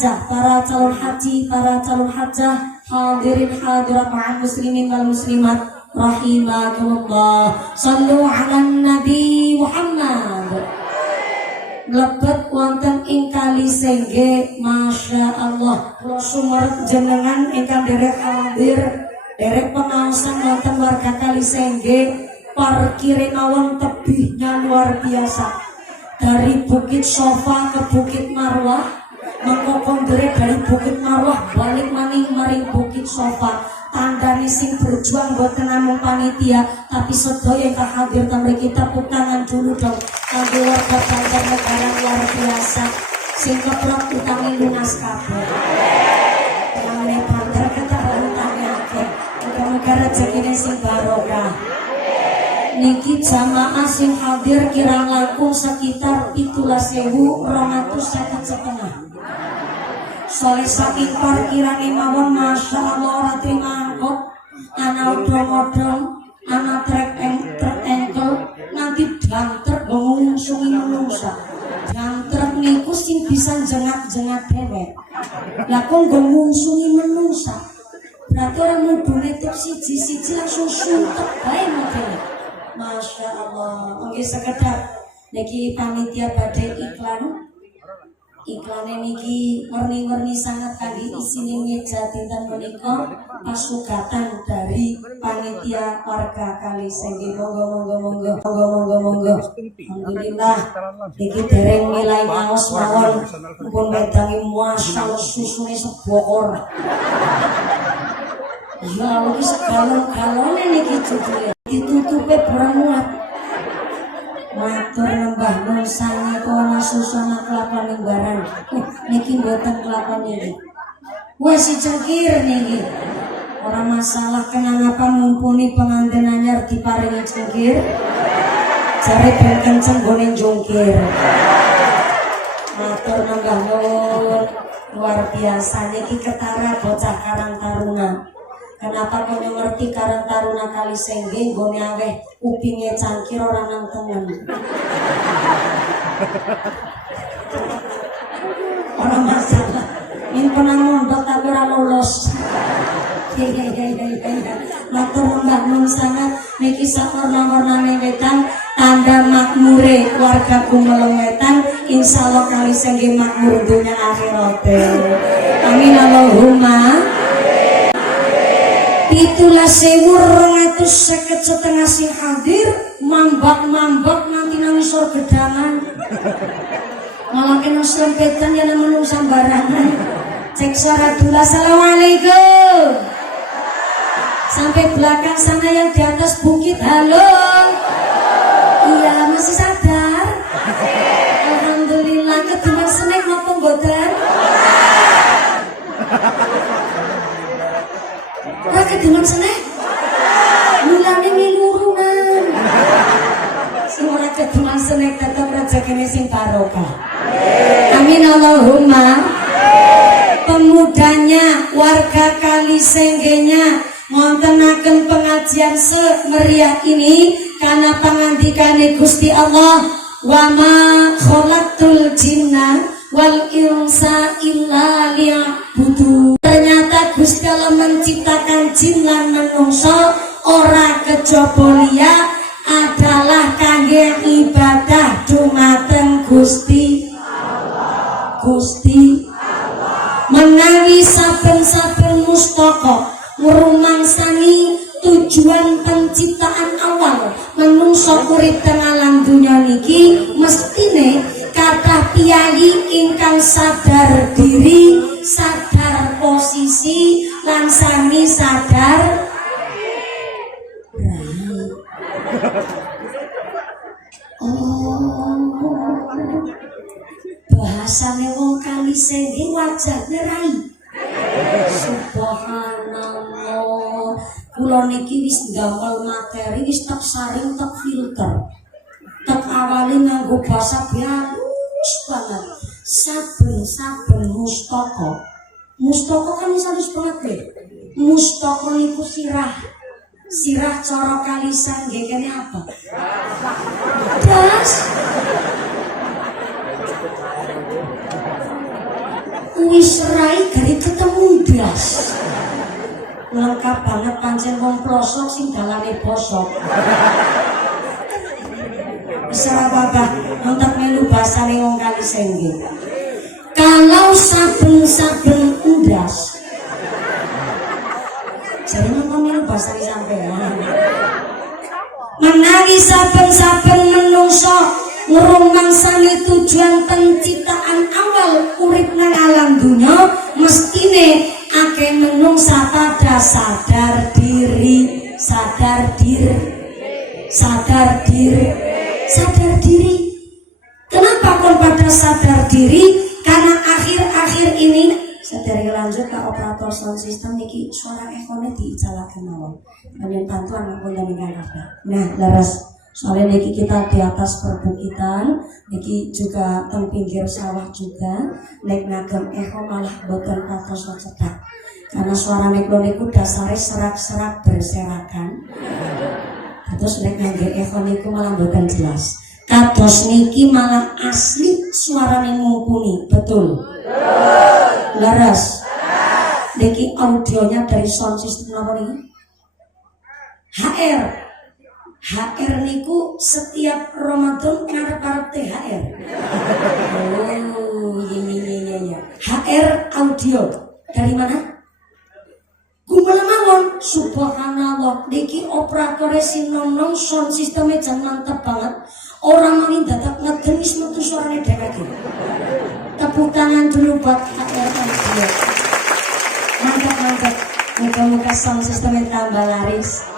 hajah, para calon haji, para calon hajah, hadirin hadirat ma'al muslimin wal muslimat rahimakumullah. Sallu ala Nabi Muhammad. Mlebet wonten ing Kali Sengge, Masya Allah. Kula sumerep jenengan ingkang derek hadir, derek pengaosan wonten warga Kali Sengge. Parkire mawon tebihnya luar biasa. Dari Bukit Sofa ke Bukit Marwah, mengkokondere dari Bukit Marwah balik maning maring Bukit Sofa. Tandane sing berjuang boten namung panitia, tapi sedaya ingkang hadir tamriki tepuk tangan dulu dong kanggo warga Banjarnegara luar biasa sing keprok utange lunas kabeh. Namane Banjar kata utange akeh. Muga-muga rezekine sing barokah. Niki jamaah sing hadir kirang langkung sekitar 17.250 setengah. Soalnya saking parkirane mawon Masya Allah ora trima angkot, ana odong-odong, ana trek engkel, nanti dangter ngungsungi menungsa. Dangter niku sing bisa jengat-jengat dhewek. Lah kok ngungsungi menungsa. Berarti orang mudune tip siji-siji langsung suntek bae modele. Masya Allah. Nggih sekedar niki panitia badhe iklannya niki warni-warni sangat kangge isine meja dinten menika pasugatan dari panitia warga Kali Sengge. Monggo. Alhamdulillah niki dereng milai ngaos mawon pun medangi masyaallah susune sebokor. Ya iki segalon-galone niki jujur ditutupe barang muat. Matur nembah nun sange kono susana kelapa ning barang. Niki mboten kelapa niki. Wes si cengkir niki. Ora masalah kenapa mumpuni pengantin anyar diparingi cengkir. Jare ben kenceng gone jungkir. Matur nembah nun luar biasa niki ketara bocah Karang Taruna. Kenapa kau ngerti Karang Taruna Kali Sengge nggone aweh upinge cangkir ora nang tengen. Ora masalah. Min pernah mondok tapi ora lolos. Matur mbah nun sangat niki sak warna-warnane wetan tanda makmure warga Gumelem Wetan. Insyaallah Kali Sengge makmur dunya akhirat. Amin Allahumma. Itulah 1.250 setengah sing hadir mambak nanti nang isor gedangan malah kena serempetan ya namanya sambarangan. Cek suara dulu. Assalamualaikum. Sampai belakang sana yang di atas bukit halo. Iya masih sadar. Alhamdulillah. Keduman snack maupun boten. Keduman seneh mulane milurungan semua keduman seneh tetap rezekine sing barokah. Amin Allahumma. Pemudanya warga Kali Senggenya ngontenaken pengajian semeriah ini karena pangandikane Gusti Allah wa ma khalaqtul jinna wal insa illa liya'budun. Ternyata Gusti Allah menciptakan jin lan manungsa ora kejaba liya adalah kangge ibadah dumateng Gusti Allah. Gusti Allah menawi saben-saben mustaka ngrumangsani tujuan penciptaan awal manungsa urip teng alam dunya niki mestine kathah piyai ingkang sadar diri, sadar posisi lan sami sadar bahasane wong Kali Sengge wajahne rai. Subhanallah. Kula niki wis ndamel materi wis tak saring tak filter. Tak awali nganggo basa halus banget. Saben-saben mustaka. Mustaka kan wis halus banget lho. Mustaka niku sirah. Sirah cara Kali Sengge kene apa? Das. wis rai gari ketemu blas. Lengkap banget pancen wong plosok sing dalane bosok. Wis ora apa-apa, nonton melu basane wong Kali Sengge. Kalau saben-saben ndas. Jadi nonton melu basane sampean. Menawi saben-saben menungso ngrumangsani tujuan penciptaan awal urip nang alam dunya, mestine akeh menungsa pada sadar diri. Kenapa kon pada sadar diri? Karena akhir-akhir ini sedherek lanjut ke operator sound system niki suara ekone diicalaken mawon. Panjen bantuan aku njenengan kabeh. Nah, leres. Soalnya niki kita di atas perbukitan, niki juga teng pinggir sawah juga. Nek ngagem echo malah boten patos cedak. Karena suara neklo niku dasare serak-serak berserakan. Terus nek ngangge echo niku malah boten jelas. Kados niki malah asli suarane mumpuni, betul? Leres. Niki audionya dari sound system apa nih? HR niku setiap Ramadan ngarep-arep THR. Oh, iya. HR audio dari mana? Gumelang mawon. Subhanallah, niki operatore sinom-nom sound sistemnya jan mantep banget. Orang mau dadak ngedenis metu suarane dhewe iki. Tepuk tangan dulu buat HR audio. Mantap. Muka-muka sound sistemnya tambah laris.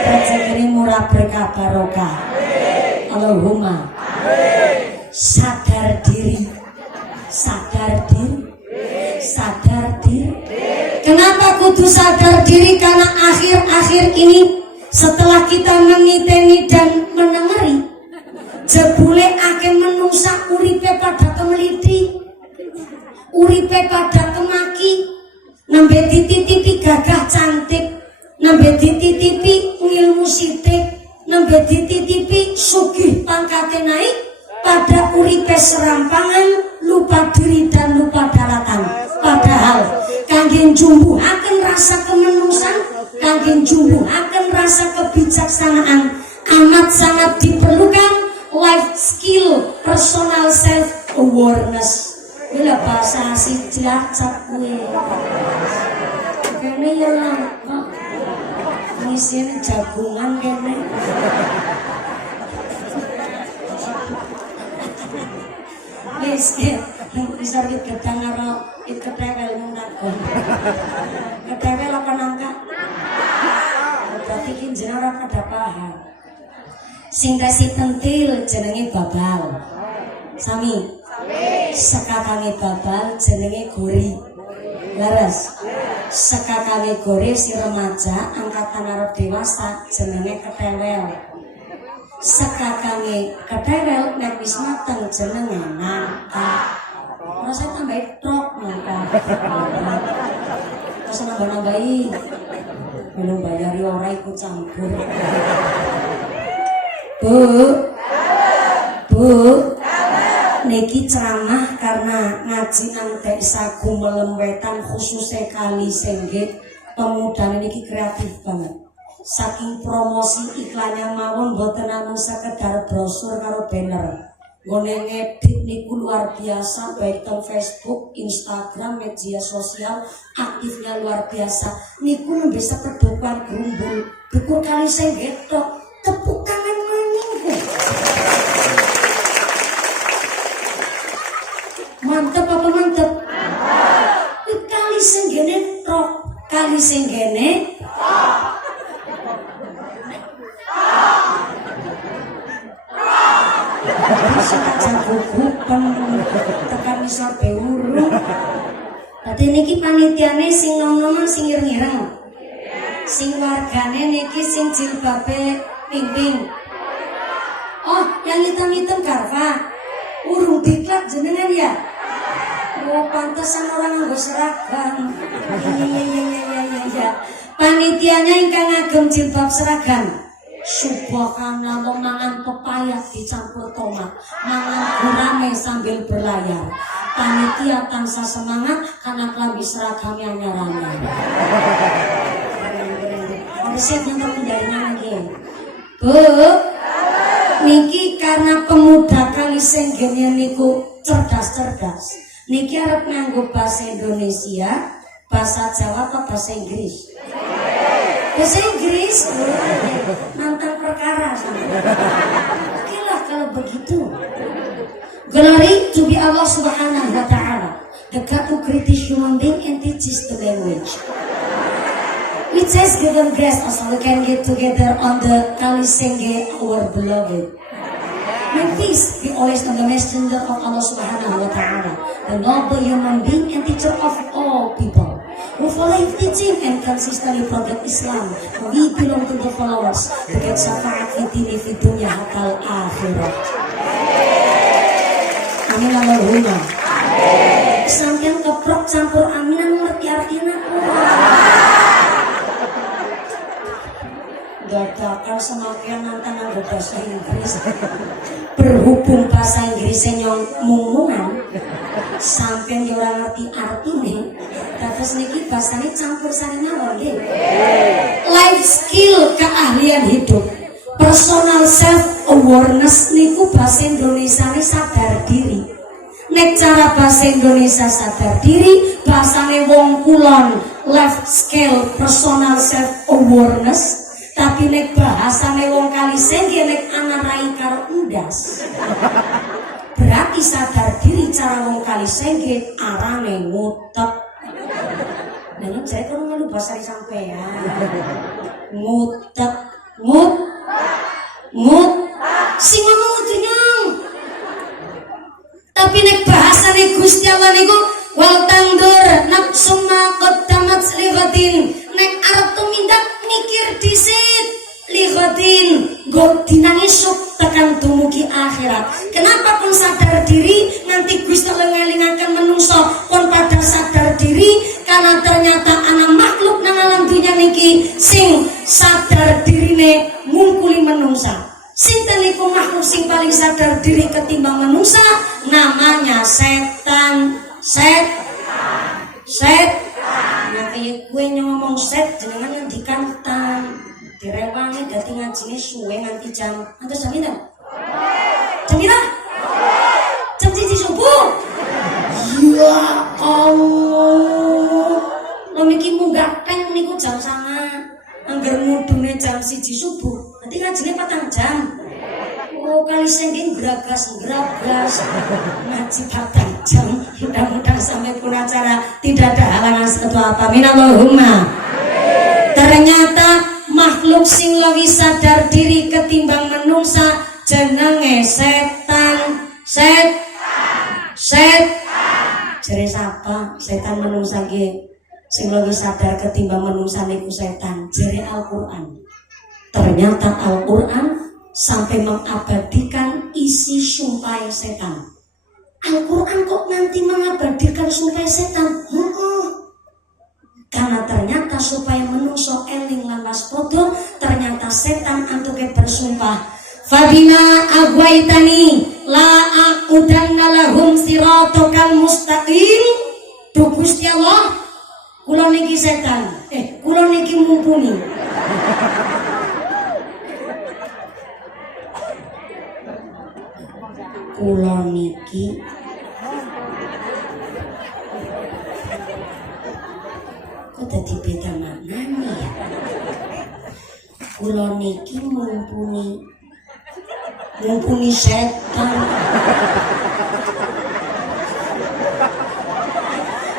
Rezeki murah berkah barokah. Allahumma. Sadar diri. Kenapa kudu sadar diri? Karena akhir-akhir ini setelah kita mengiteni dan menengeri, jebule akeh menungsa uripe pada kemeliti, uripe pada kemaki, nembe dititipi gagah cantik, nembe dititipi ilmu sidik, nembe dititipi sugih pangkate naik, pada uripe serampangan, lupa diri dan lupa daratan. Padahal kangge njumbuhaken rasa kemenungsan, kangge njumbuhaken rasa kebijaksanaan amat sangat diperlukan life skill, personal self awareness. Bila bahasa asing jelacak gue kene ya lah ngisiin jagungan kene. Wis bisa gedang karo ketewel nangkon. Ketewel apa nangka? Berarti ki jeneng ora pada paham. Sing tesi pentil jenenge babal. Sami. Sekakange babal jenenge gori. Leres. Sekakange gori si remaja angkatan arep dewasa jenenge ketewel. Sekakange ketewel nek wis mateng jenenge nangka. Rasanya tambah trok nangka. Terus nambah-nambahin. Belum bayari ora ikut campur. Bu, niki ceramah karena ngaji antek sagu melemwetan khususnya Kali Sengge. Pemuda niki kreatif banget. Saking promosi iklannya mawon boten namung sekedar brosur karo banner. Ngene ngedit niku luar biasa, baik di Facebook, Instagram, media sosial aktifnya luar biasa. Niku bisa pedokan gerumbul. Dukur Kali Sengge tok. Tepuk tangan menunggu. Mantep apa mantep? Kali Senggene tok. Kali Senggene suka jago gupen tekan misal beuru. Tadi niki panitiane sing nom-noman sing ireng-ireng. Sing wargane niki sing jilbabe ping-ping. Oh, yang hitam-hitam Karva. Urung diklat jenengan ya? Oh, pantesan orang nganggo seragam. Iya. Panitianya ingkang ngagem jilbab seragam. Subhanallah, mangan pepaya dicampur tomat, mangan gurame sambil berlayar. Panitia tansah semangat karena klambi seragam yang nyarana. Siap nonton penjaringan lagi. Bu, niki karena pemuda kali senggene niku cerdas-cerdas. Niki arep nganggo bahasa Indonesia, bahasa Jawa atau bahasa Inggris? Bahasa Inggris. Mantan perkara sama. Oke lah kalau begitu. Glory to be Allah Subhanahu wa Ta'ala, the God who created human being and teaches the language. We just give them grace also we can get together on the Kali Senge our beloved. May peace be always on the messenger of Allah Subhanahu wa Ta'ala, the noble human being and teacher of all people, who follow his teaching and consistently protect Islam. We belong to the followers to get syafaat fi dini fi dunya hatal akhirat. Amin Allahumma. Sampeyan keprok campur aminan ngerti artinya. Dadakan semakin nanti nganggo bahasa Inggris. Berhubung bahasa Inggrisnya yang mumunan, sampeyan yo ora ngerti artine. Terus niki bahasane campur sari mawon nggih. Life skill, keahlian hidup. Personal self awareness niku bahasa Indonesiane sadar diri. Nek cara bahasa Indonesia sadar diri, bahasane wong kulon life skill, personal self awareness. Tapi nek bahasane wong Kali Senge nek ana rai karo endas. Berarti sadar diri cara wong Kali Senge arane ngutek. Nah, saya kan ngelu bahasa sampean. Ngutek, sing ngomong dunyong. Tapi nek bahasane Gusti Allah niku wal tandur nafsum ma qaddamat lighadin. Nek arep tumindak mikir dhisit lighadin go dinane esuk tekan dumugi akhirat. Kenapa pun sadar diri nganti Gusti Allah ngelingaken menungso pun pada sadar diri karena ternyata anak makhluk nang alam dunya niki sing sadar dirine ngungkuli menungsa. Sinten niku makhluk sing paling sadar diri ketimbang menungsa? Namanya setan. Nah kaya kue ngomong set jenengan yang dikantang direwangi dadi ngajine suwe nganti jam antar jam pinten? Jam pinten? Jam 1 subuh. Ya Allah. Lho niki munggah teng niku jam 9. Angger mudune jam 1 subuh. Nanti ngajine 4 jam. Oh Kali Senge geragas ngaji 4 jam. Mudah-mudahan sampai pun acara tidak ada halangan satu apa. Amin Allahumma. Ternyata makhluk sing lebih sadar diri ketimbang menungsa jenenge setan. Jere sapa? Setan menungsa nggih. Sing lebih sadar ketimbang menungsa niku setan. Jere Al-Qur'an. Ternyata Al-Qur'an sampai mengabadikan isi sumpah setan. Al-Quran kok nanti mengabadikan sumpah setan? Karena ternyata supaya menungso eling lan waspada, ternyata setan antuke bersumpah, Fabima agwaitani la aqudanna lahum siratal mustaqim. Duh Gusti Allah, kula niki setan. Kula niki mumpuni. Kula niki kok dadi beda maknane ya. Kula niki mumpuni setan.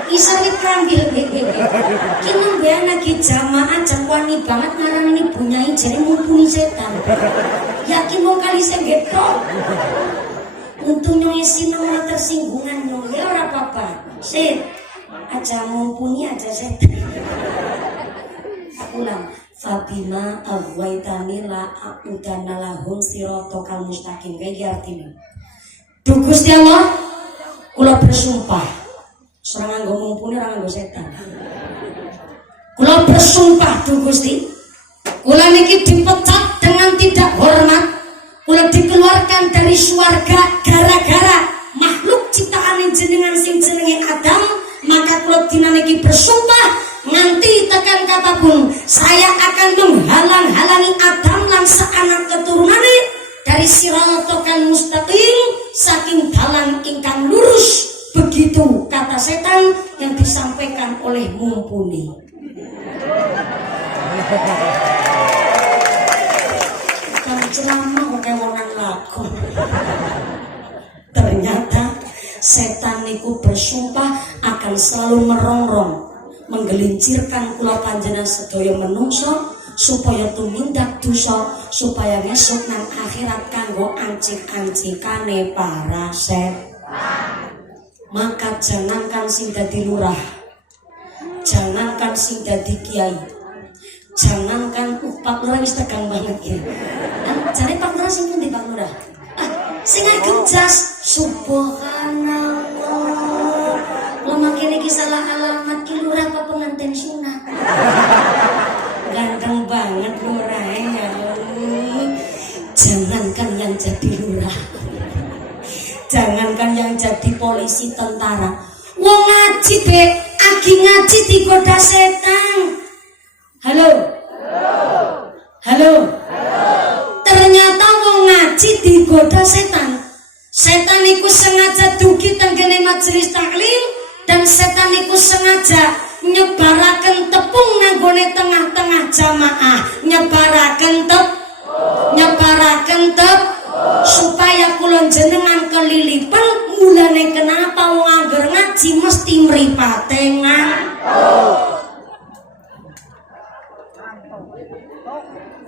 Isane kambil ki nembean lagi jamaah jam wani banget ngarani bunyai jare mumpuni setan. Yakin wong Kali Senge tok. Untungnya isi nomor tersinggungan nyong ya ora apa-apa. Set aja mumpuni aja setan. Ulang. Fabima aghwaytani la aqudanna lahum siratal mustaqim. Kayak artinya. Duh Gusti Allah, kula bersumpah. Serang nganggo mumpuni ora nganggo setan. Kula bersumpah duh Gusti, kula niki dipecat dengan tidak hormat. Kula dikeluarkan dari swarga gara-gara makhluk ciptaan jenengan sing jenenge Adam, maka kula dina niki bersumpah nganti tekan katapun saya akan menghalang-halangi Adam lan seanak keturunane dari siratokan mustaqim saking dalan ingkang lurus. Begitu kata setan yang disampaikan oleh Mumpuni. Bukan ceramah kewonan lagu. Ternyata setan niku bersumpah akan selalu merongrong, menggelincirkan kula panjenengan sedaya menungso supaya tumindak dosa, supaya besok nang akhirat kanggo ancik-ancikane para setan. Maka jangankan sing dadi lurah, jangankan sing dadi kiai, jangankan Pak Lurah wis tegang banget ya. Jane Pak Lurah sing pundi Pak Lurah? Sing agem jas subhanallah. Lama kene iki salah alamat ki lurah apa pengantin sunat. Ganteng banget lurah ya. Jangankan yang jadi lurah, jangankan yang jadi polisi tentara, wong ngaji be, agi ngaji digoda setan. Halo, halo, ternyata wong ngaji digoda setan. Setan iku sengaja dugi tenggene majelis taklim, dan setan iku sengaja nyebaraken tepung nanggone tengah-tengah jamaah, nyebaraken supaya kula jenengan kelilipan. Mulane kenapa wong angger ngaji mesti mripate ngantuk,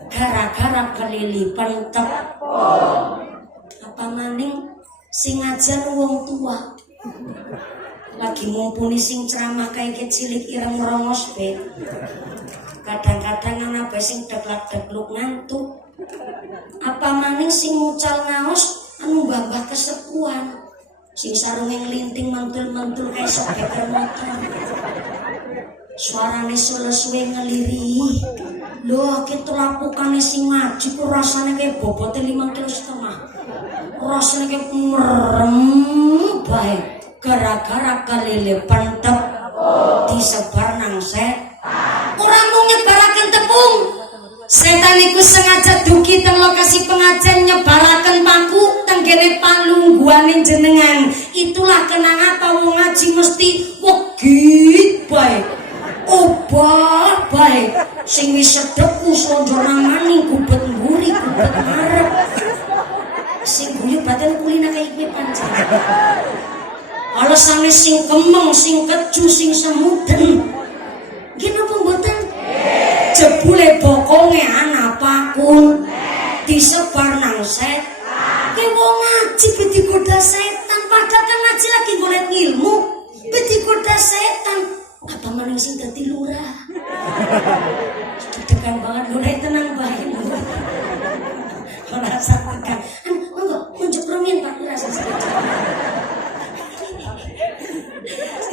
gara-gara kelilipan tepung. Apa maning sing ngajar wong tua, lagi Mumpuni sing ceramah kayak cilik ireng rongos be. Kadang-kadang ana bae sing deglak-degluk ngantuk. Apa maning sing mucal ngaos anu mbah-mbah kesepuan, sing sarunge nglinting mantul-mantul kayak speaker motor. Suarane suwe ngeliri. Lho ki telapukane sing ngaji ku rasane kayak bobote 5,5 kg. Rasane kayak merem bae gara-gara kelilipan tepung disebar nang setan. Ora mung nyebaraken tepung, setan iku sengaja dugi teng lokasi pengajian nyebaraken paku tenggene palungguane jenengan. Itulah kenapa wong ngaji mesti wegit bae, obah bae, sing wis sedep slonjo nangani kubet mburi kubet ngarep, sing guyu baten kulina kaya kuwi pancen. Alasane sing kemeng, sing keju, sing semuden. Nggih napa mboten? Jebule bokonge ana pakun disebar nang setan. Ki wong ngaji be digoda setan, padahal kan ngaji lagi golek ilmu, be digoda setan. Apa maning sing dadi lurah? Tekan banget lurah, tenang bae. Ora satekan. Monggo nunjuk rumiyin Pak Lurah sing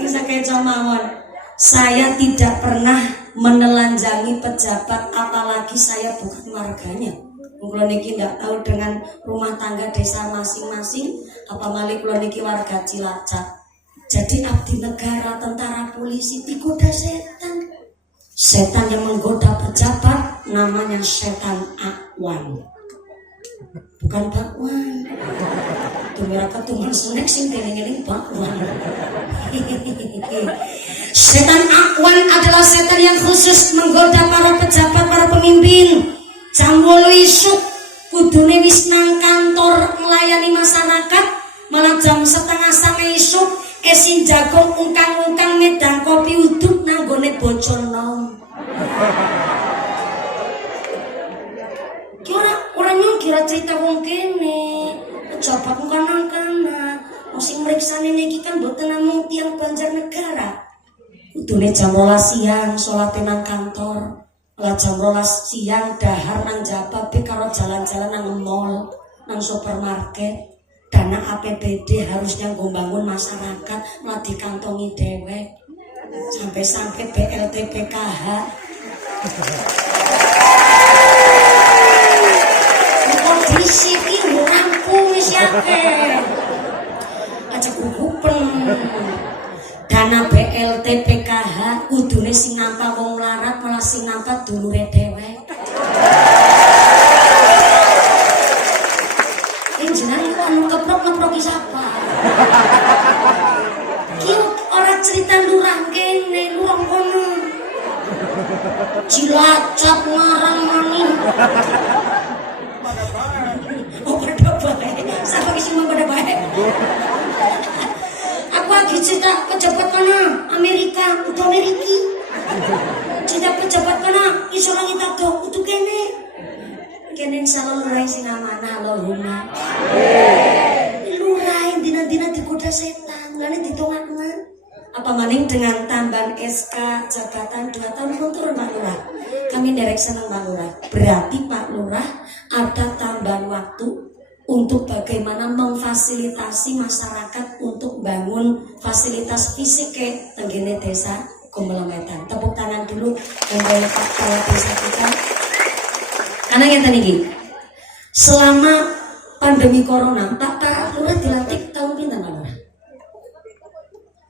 sakeca mawon. Saya tidak pernah menelanjangi pejabat, apalagi saya bukan warganya. Kula niki ndak tahu dengan rumah tangga desa masing-masing, apa malih kula niki warga Cilacap. Jadi abdi negara, tentara, polisi digoda setan. Setan yang menggoda pejabat namanya setan Akwan, bukan bakwan. Tumira ketungan senek sing keling-eling bakwan. Setan Akwan adalah setan yang khusus menggoda para pejabat, para pemimpin. Jam 8 isuk kudune wis nang kantor melayani masyarakat, malah jam 8:30 isuk esin jagung ungkang-ungkang medang kopi uduk nang gone bocor nom. Ora kira cerita wong kene. Pejabat kanan-kanan, sing mriksane niki kan mboten namung tiyang Banjarnegara. Kudune jam 12 siang salat nang kantor. Lah jam 12 siang dahar nang Jababe karo jalan-jalan nang mall, nang supermarket. Dana APBD harusnya nggo bangun masyarakat, malah dikantongi dewek. Sampai-sampai BLT PKH. Kondisi iki rampung wis akeh. dana BLT PKH kudune sing nampa wong melarat malah sing nampa dulure dhewek. Jenengan anu keprok-keprok ki sapa? Ki ora cerita lurah kene, lurah kono. Cilacap ngarang mani. Oh pada bae. Sapa ki sing pada bae? Aku lagi cerita pejabat mana Amerika, udah Ameriki. Cerita pejabat mana iso orang kita tuh, utuh kene. Kene insyaallah lurai sing amanah Allahumma. Lurai dina-dina digoda setan, lane ditongakna. Apa maning dengan tambahan SK jabatan 2 tahun pun turun Pak Lurah. Kami derek seneng Pak Lurah. Berarti Pak Lurah ada tambahan waktu untuk bagaimana memfasilitasi masyarakat untuk bangun fasilitas fisik ke tenggine desa Gumbelemetan. Tepuk tangan dulu untuk Pak Kepala Desa kita. Karena yang tadi selama pandemi corona, Pak Lurah dilantik tahun pinten Pak Lurah?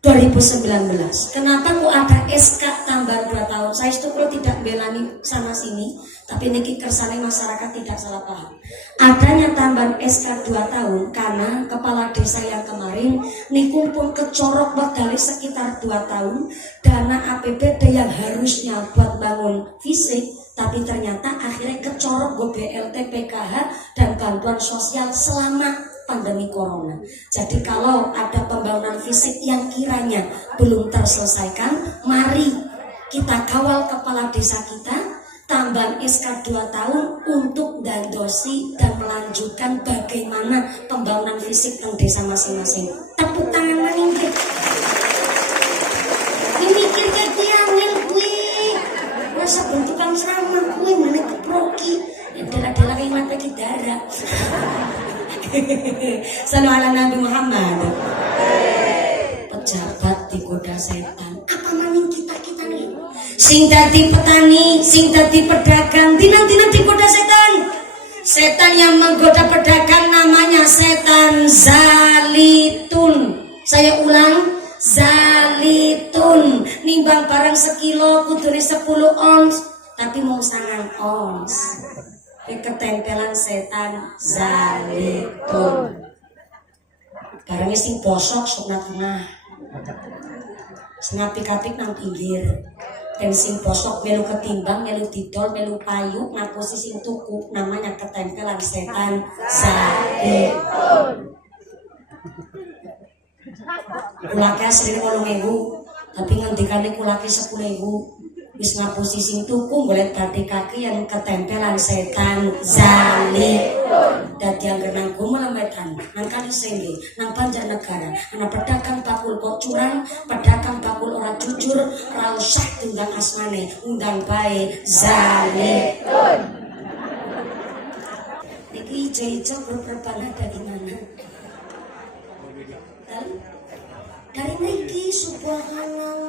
2019. Kenapa kok ada SK tambahan 2 tahun? Saya itu kalau tidak belani sana sini, tapi niki kersane masyarakat tidak salah paham. Adanya tambahan SK 2 tahun karena kepala desa yang kemarin niku pun kecorok dari sekitar 2 tahun dana APBD yang harusnya buat bangun fisik, tapi ternyata akhirnya kecorok go BLT PKH dan bantuan sosial selama pandemi corona. Jadi kalau ada pembangunan fisik yang kiranya belum terselesaikan, mari kita kawal kepala desa kita tambahan SK 2 tahun untuk dandosi dan melanjutkan bagaimana pembangunan fisik di desa masing-masing. Tepuk tangan maning. Mikir ke dia kuwi. Rasa bentukan sama kuwi meneh keproki. Dela-dela kayak mata di darah. Sallu ala Nabi Muhammad. Pejabat digoda setan. Apa maning kita nih? Sing dadi petani, sing dadi pedagang, dina-dina digoda setan. Setan yang menggoda pedagang namanya setan zalitun. Saya ulang, zalitun. Nimbang barang sekilo kudune 10 ons, tapi mau 9 ons. Ketempelan setan zalitun. Barangnya sing bosok sok nang tengah. Senapik-apik nang pinggir. Dan sing bosok melu ketimbang, melu didol, melu payu, ngapusi sing tuku, namanya ketempelan setan zalitun. Kulake asline 8.000, tapi ngendikane kulake 10.000. Wis ngapusi sing tuku golek dadi kaki yang ketempelan setan zalitun. Dadi angger nang Gumbelemetan, nang Kalisengge, nang Banjarnegara, ana pedagang bakul kok curang, pedagang bakul ora jujur, ora usah tunggang asmane, undang bae zalitun. Niki ijo-ijo berperbana dari mana? Dari niki subhanallah.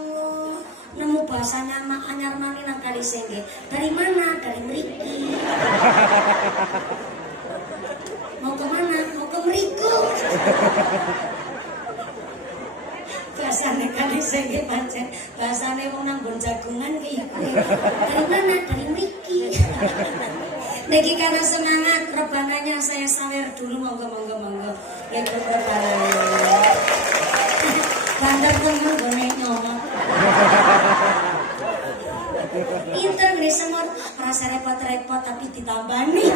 Nemu bahasa nama anyar mani nang Kalisengge. Dari mana? Dari mriki. Mau ke mana? Mau ke mriku. Bahasane Kalisengge pancen bahasane wong nang jagungan ki. Dari mana? Dari mriki. Niki karena semangat rebananya saya sawer dulu, monggo. Niki rebananya. Bandar pun nggone nyolong. Pinter nih semua, merasa repot-repot tapi ditambani.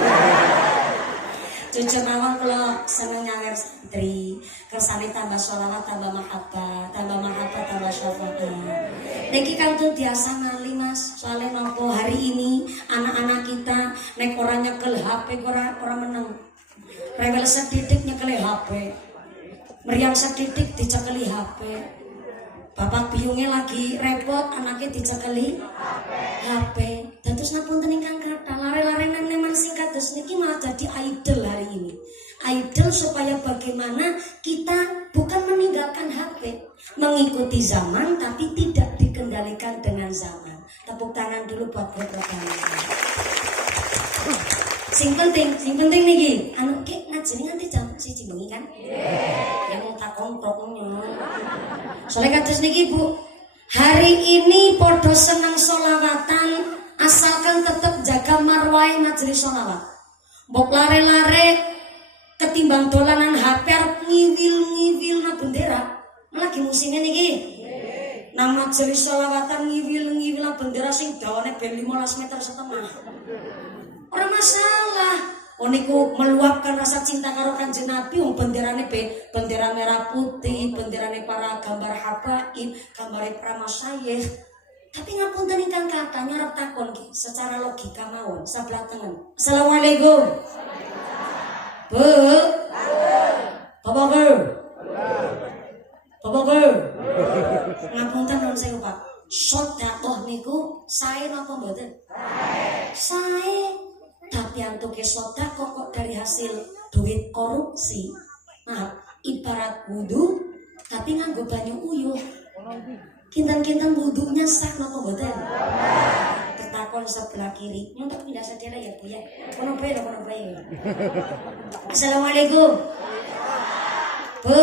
Jujur mawon kula seneng nyawer santri, kersane tambah sholawat, tambah mahabbah, tambah syafaat. Niki kantun biasa ngali Mas, soalnya nopo hari ini anak-anak kita nek ora nyekel HP ora meneng. Rewel sedidik nyekel HP. Meriang sedidik dicekeli HP. Bapak biungnya lagi repot, anaknya dicekeli HP. Dan terus napunten ingkang kathah lare-larenan neman singkat terus niki malah jadi idol hari ini. Idol supaya bagaimana kita bukan meninggalkan HP, mengikuti zaman tapi tidak dikendalikan dengan zaman. Tepuk tangan dulu buat rekan. Sing penting niki anu ki ngajeni nganti jam 1. siji bengi kan? Yang tak kontroknya. Soalnya kados niki Bu, hari ini podo senang solawatan asalkan tetap jaga marwah majelis solawat. Mbok lare-lare ketimbang dolanan HP arep ngiwil-ngiwil na bendera. Lagi musimnya niki. Nang majelis solawatan ngiwil-ngiwil na bendera sing dawane ben 15 meter setengah. Ora masalah. Niku meluapkan rasa cinta karo Kanjeng Nabi. Benderane bendera merah putih, benderane para gambar habaib, gambare para masyayikh. Tapi ngapunten ingkang kata nyarep takon ki secara logika mawon sabelah tengen. Assalamualaikum. Bu. Bapak Ger. Bapak Ger. Ngapunten nuwun sewu Pak. Sedekah niku sae napa mboten? Sae. Tapi antuke sedekah kok dari hasil duit korupsi. Maaf, ibarat wudu tapi nganggo banyu uyuh. Kinten-kinten wudunya sah napa mboten? Ketakon sebelah kiri. Nyontok pindah sedera ya Bu ya. Kono bae. Assalamualaikum. Bu.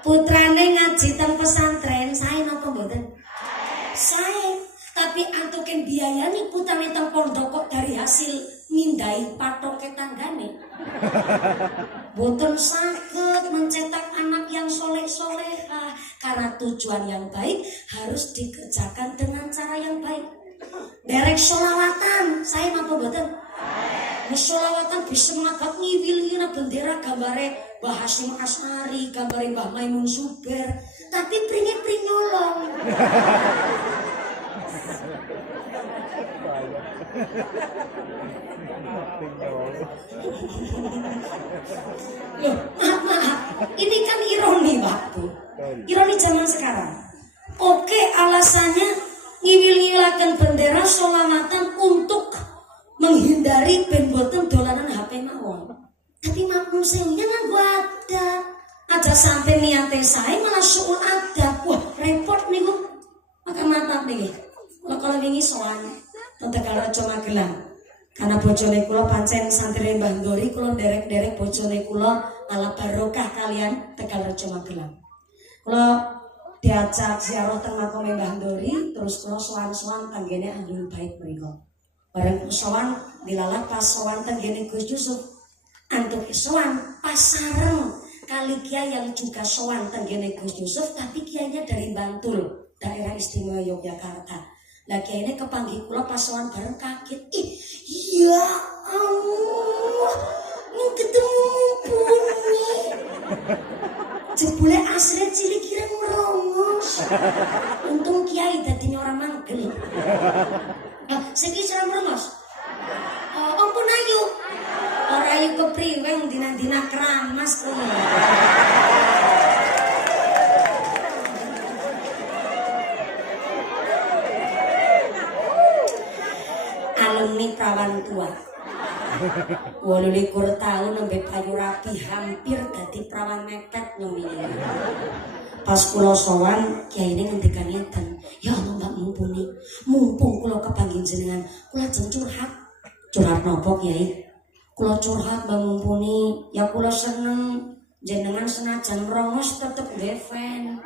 Putrane ngaji teng pesantren, sae napa mboten? Sae. Tapi antuken biayane putrane teng pondok kok dari hasil mindai patoke tanggane. Boten saged mencetak anak yang soleh-solehah karena tujuan yang baik harus dikerjakan dengan cara yang baik. Derek solawatan, saya napa boten? Solawatan bisa mengangkat ngiwil-ngiwil bendera gambare Mbah Hasyim Asy'ari, gambare Mbah Maimun Zubair, tapi pringit-pringolong. Loh, maaf. Ini kan ironi waktu. Ironi zaman sekarang. Oke, alasannya ngiwil-ngiwilaken bendera solawatan untuk menghindari ben boten dolanan HP mawon. Tapi maklum sehingga nganggo adab. Aja sampai niate sae malah suul adab. Wah, repot niku. Maka mantap nih. Kalau wingi sowan Tegal Rejo Magelang. Karena bojone kula pancen santri Mbah Ndori, kula derek-derek bojone kula ala barokah kalian Tegal Rejo Magelang. Kula diajak ziarah teng makome Mbah Ndori, terus kula sowan-sowan tanggene Ahlul Bait mriku. Bareng sowan dilalah pas sowan tanggene Gus Yusuf. Antuk sowan pas sareng kali kiai yang juga sowan tanggene Gus Yusuf, tapi kiainya dari Bantul, daerah istimewa Yogyakarta. Lah kiainya kepanggih kula pas sowan bareng kaget. Ya Allah, ini ketemu mumpuni. Jebule asli cilik kira merongos. Untung kiai dadinya orang manggel. Segi cara merongos. Ampun ayu. Ora ayu kepriwe dina-dina keramas kuwi. Alumni prawan tua 28 tahun nembe payu rapi hampir dadi prawan mepet nyuwini. Pas kula sowan kiyaine ngendikan ngeten, ya Allah Mbak Mumpuni, mumpung kula kepanggih jenengan, kula jeng curhat. Curhat napa Kiai? Kula curhat Mbak Mumpuni, ya kula seneng jenengan senajan rongos tetep defen.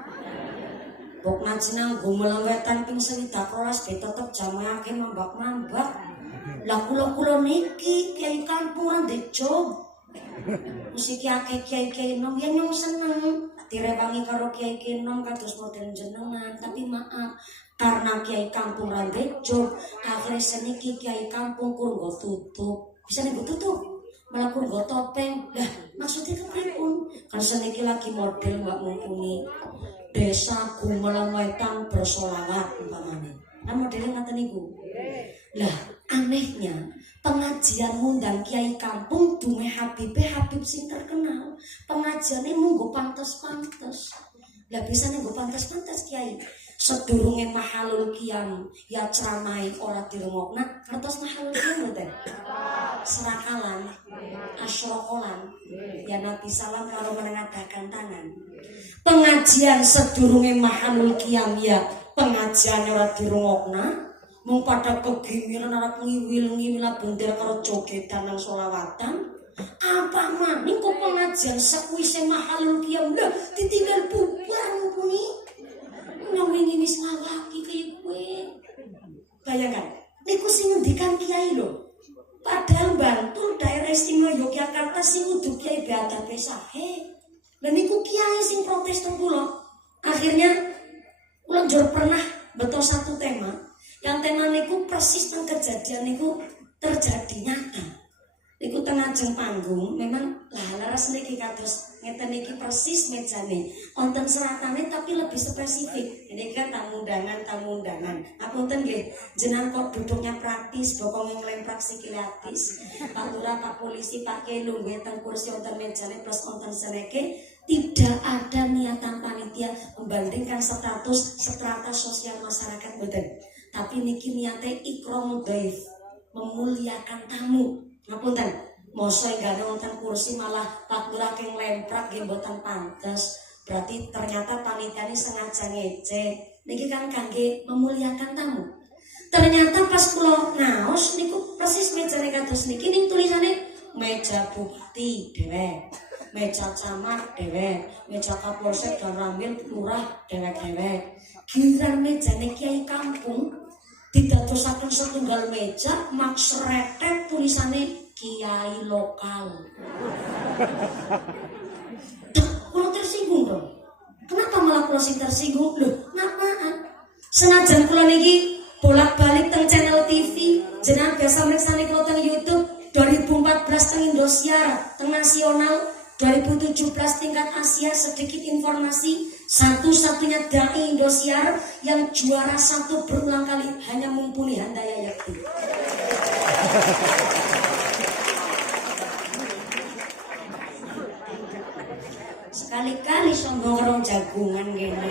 Bok ngaji nang gumul wetan ping 12 tetep jamaake mambak-mambak. Lah kula niki kiai kampung ndek job. Musik kiai nom yen nyong seneng direwangi karo kiai nom kados model jenengan, tapi maaf karena kiai kampung ndek job akhire seniki kiai kampung kurang tutup. Bisa nih tutup malah kurang topeng. Lah maksudnya kepripun? Kan seniki lagi model Mbak Mumpuni desa Gumelang Wetan bersolawat umpamane. Nah modelnya ngaten niku. Lah anehnya pengajian ngundang kiai kampung dume Habib sing terkenal. Pengajiannya munggo pantes-pantes. Lah bisa nih pantes-pantes kiai. Sedurunge mahalul qiyam ya ceramai ora dirungokna, ngertos mahalul qiyam mboten? Serakalan, asyrokolan, ya Nabi salam kalau menengadakan tangan. Pengajian sedurunge mahalul qiyam ya pengajian ora dirungokna, mung pada kegimiran arep ngiwil-ngiwil bendera karo jogedan nang selawatan. Apa maning kok pengajian sakwise mahalul qiyam lah ditinggal bubar mumpuni. Nang wingi wis ngawaki kaya kowe. Bayangkan, niku sing ngendikan kiai lho. Padahal Bantul daerah istimewa Yogyakarta sing kudu kiai beadab sahe. Lah niku kiai sing protes teng kula. Akhirnya kula njur pernah betul satu tema. Yang tema niku persis teng kejadian niku terjadi nyata. Niku tengah jeng panggung memang laras niki kados ngeten niki persis mejane. Wonten seratane tapi lebih spesifik. Ini kan tamu undangan. Apunten nggih, jenengan kok duduknya praktis, bokonge nglemprak sikile atis. Pak Lurah, Pak Polisi, Pak Kiai lungguh teng kursi wonten mejane plus wonten seneke. Tidak ada niatan panitia membandingkan status strata sosial masyarakat boten. Tapi niki niate ikram dhaif, memuliakan tamu. Ngapunten, mosok enggak wonten kursi malah Pak Lurah keng lemprak nggih mboten pantes. Berarti ternyata panitiane sengaja ngece. Niki kan kangge memuliakan tamu. Ternyata pas kula ngaos niku persis mejane kados niki ning tulisane meja bukti dewek, meja camat dewek, meja kapolsek dan ramil lurah dewek-dewek. Giliran mejane kiai kampung didadosaken setunggal meja mak sretet tulisane kiai lokal. Kula tersinggung dong. Kenapa malah kula sing tersinggung? Loh, ngapaan? Senajan kula niki bolak-balik teng channel TV, jenengan biasa mriksani kula teng YouTube 2014 teng Indosiar, teng nasional 2017 tingkat Asia. Sedikit informasi, satu-satunya dai Indosiar yang juara satu berulang kali hanya Mumpuni Handayani. Sekali-kali sombong orang jagungan gini.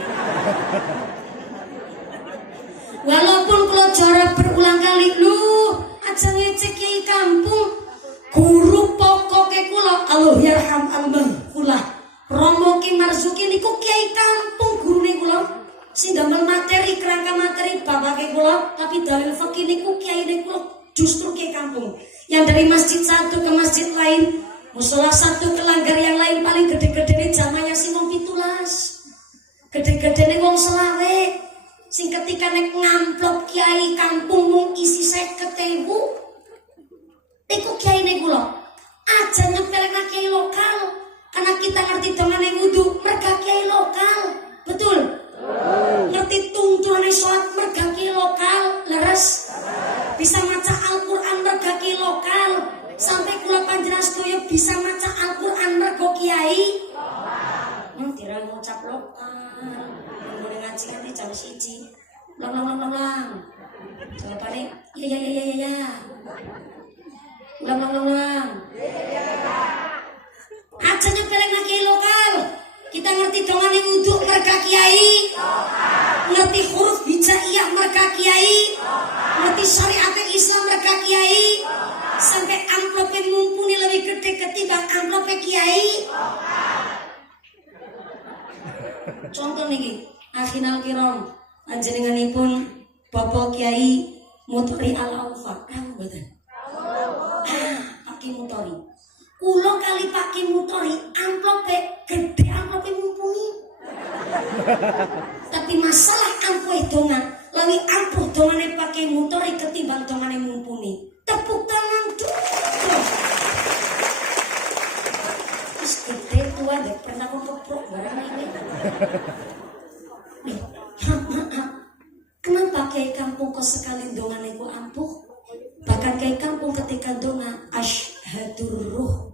Walaupun kalau juara berulang kali, lu aja ngecek kiai kampung. Guru pokoknya kula Allah yarham almarhumah Romo Ki Marzuki niku kiai kampung gurune kula. Sing damel materi kerangka materi bapake kula, tapi dalil fikih niku kiai kula justru kiai kampung. Yang dari masjid satu ke masjid lain, musola satu ke langgar yang lain paling gede-gede ini zamannya si wong 17. Gede-gede ini wong selawe. Sing ketika nek ngamplop kiai kampung mung isi 50.000. Iku kiai nek kula aja nyepelek kiai lokal. Karena kita ngerti dongane wudu merga kiai lokal. Betul? Ngerti tungturane salat merga kiai lokal. Leres? Bisa maca Al-Qur'an merga kiai lokal. Sampai kula panjenengan sedaya bisa maca Al-Qur'an merga kiai lokal. Tidak ngucap lokal. Mulai ngaji kan jam 1. Ulang. Jawabane ya. Ulang. Aja nyepelek kiai lokal. Kita ngerti dongane wudu merga kiai lokal. Ngerti huruf hijaiyah merga kiai lokal. Ngerti syariat Islam merga kiai lokal. Sampai amplope Mumpuni lebih gede ketimbang amplope kiai lokal. Contoh niki, akhinal kiram, panjenenganipun Bapak Kiai Mutori Al-Aufa, tahu mboten? Pak Ki Mutori. Kula kali Pak Ki Mutori amplope gede amplope Mumpuni. Tapi masalah ampuh dongan, lawi ampuh dongane Pak Ki Mutori ketimbang dongane Mumpuni. Tepuk tangan dulu. Wis gede tua deh pernah keprok barang ini. Kenapa kiai kampung kok sekali dongan iku ampuh? Bahkan kiai kampung ketika donga asyhadur ruh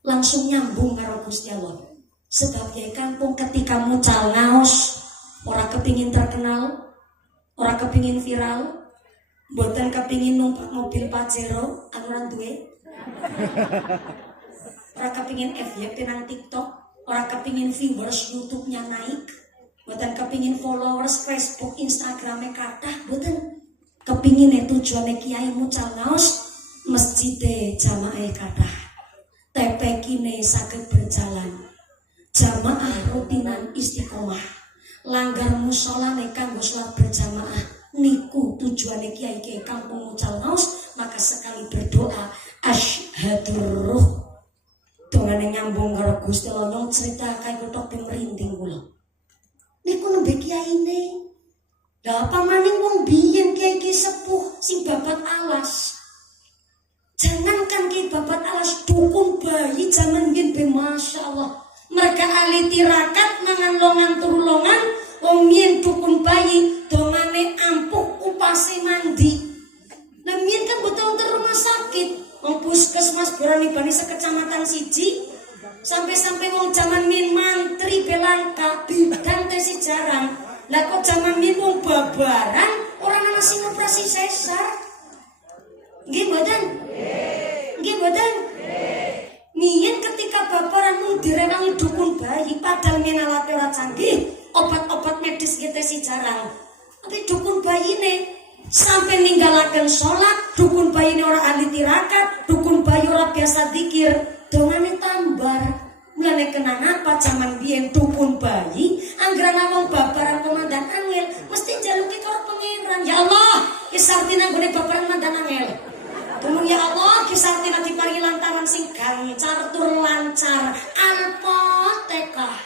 langsung nyambung karo Gusti Allah. Sebab kiai kampung ketika mucal ngaos ora kepingin terkenal, ora kepingin viral, mboten kepingin numpak mobil Pajero anu duwe. Ora kepingin FYP nang TikTok, ora kepingin viewers YouTube-nya naik. Buatan kepingin followers Facebook, Instagramnya kathah, buatan kepingin tujuannya kiai mucal ngaos masjid jamaah kathah, TPK saged berjalan, jamaah rutinan istiqomah, langgar musola kanggo salat berjamaah, niku tujuannya kiai kampung mucal ngaos. Maka sekali berdoa asyhadur ruh bareng nyambung karo Gusti Allah nyong cerita kae kutok merinding kula. Niku nembe kiyaine. Lah apa maning wong biyen kiai-kiai sepuh sing babat alas. Jangankan kiai babat alas, dukun bayi zaman biyen be masyaallah. Mereka ahli tirakat mangan longan turu longan, wong biyen dukun bayi dongane ampuh upase mandi. Lah biyen kan butuh untuk rumah sakit. Wong puskesmas berani bani sekecamatan siji sampai wong zaman min mantri belangka bidang tesi jarang. Lah kok zaman min wong babaran orang ana sing operasi sesar. Nggih mboten? Nggih mboten? Mien ketika babaran mung direwangi dukun bayi padahal min alat ora canggih, obat-obat medis nggih tesi jarang. Tapi dukun bayine sampai ninggalaken sholat, dukun bayi ini orang ahli tirakat, dukun bayi orang biasa dikir, dongane tambar. Mulane kenang apa zaman biyen dukun bayi, anggere ngomong babaran komandan angel, mesti jaluki karo pangeran. Ya Allah, kisartina gone babaran komandan angel. Tolong ya Allah, kisartina diparingi lantaran sing gancar tur lancar, Al-Fatihah.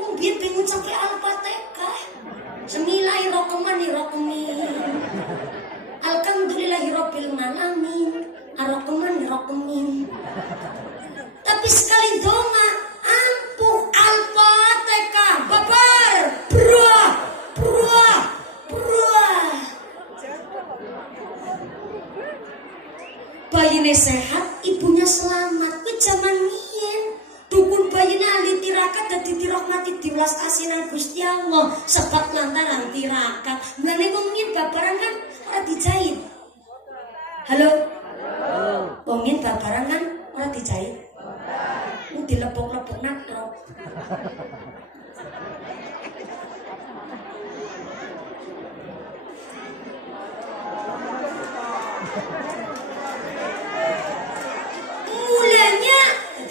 Wong biyen pengen ngucapke Al-Fatihah. Bismillahirrahmanirrahim. Alhamdulillahirabbil alamin. Arrahmanirrahim. Tapi sekali donga ampuh Al-Fatihah. Babar, bruah. Bayine sehat, ibunya selamat. Kuwi zaman biyen. Dukun bayi ahli tirakat dadi dirahmati diwelas kasihan Gusti Allah sebab lantaran tirakat. Mulane wong yen babaran kan ora dijahit. Halo. Wong yen babaran kan ora dijahit. Mu dilepok-lepok nakrok.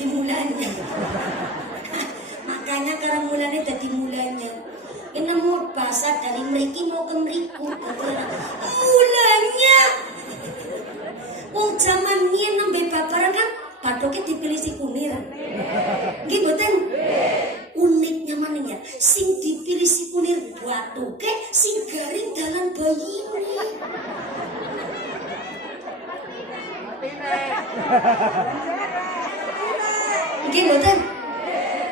Mulanya makanya karena mulanya jadi mulanya ini mau bahasa dari mereka mau ke meriku mulanya wong zaman ini nembe babaran kan padoknya dipilih si kunir gitu kan uniknya mananya sing dipilih si kunir batuke sing garing dalam bayi ini nggih mboten?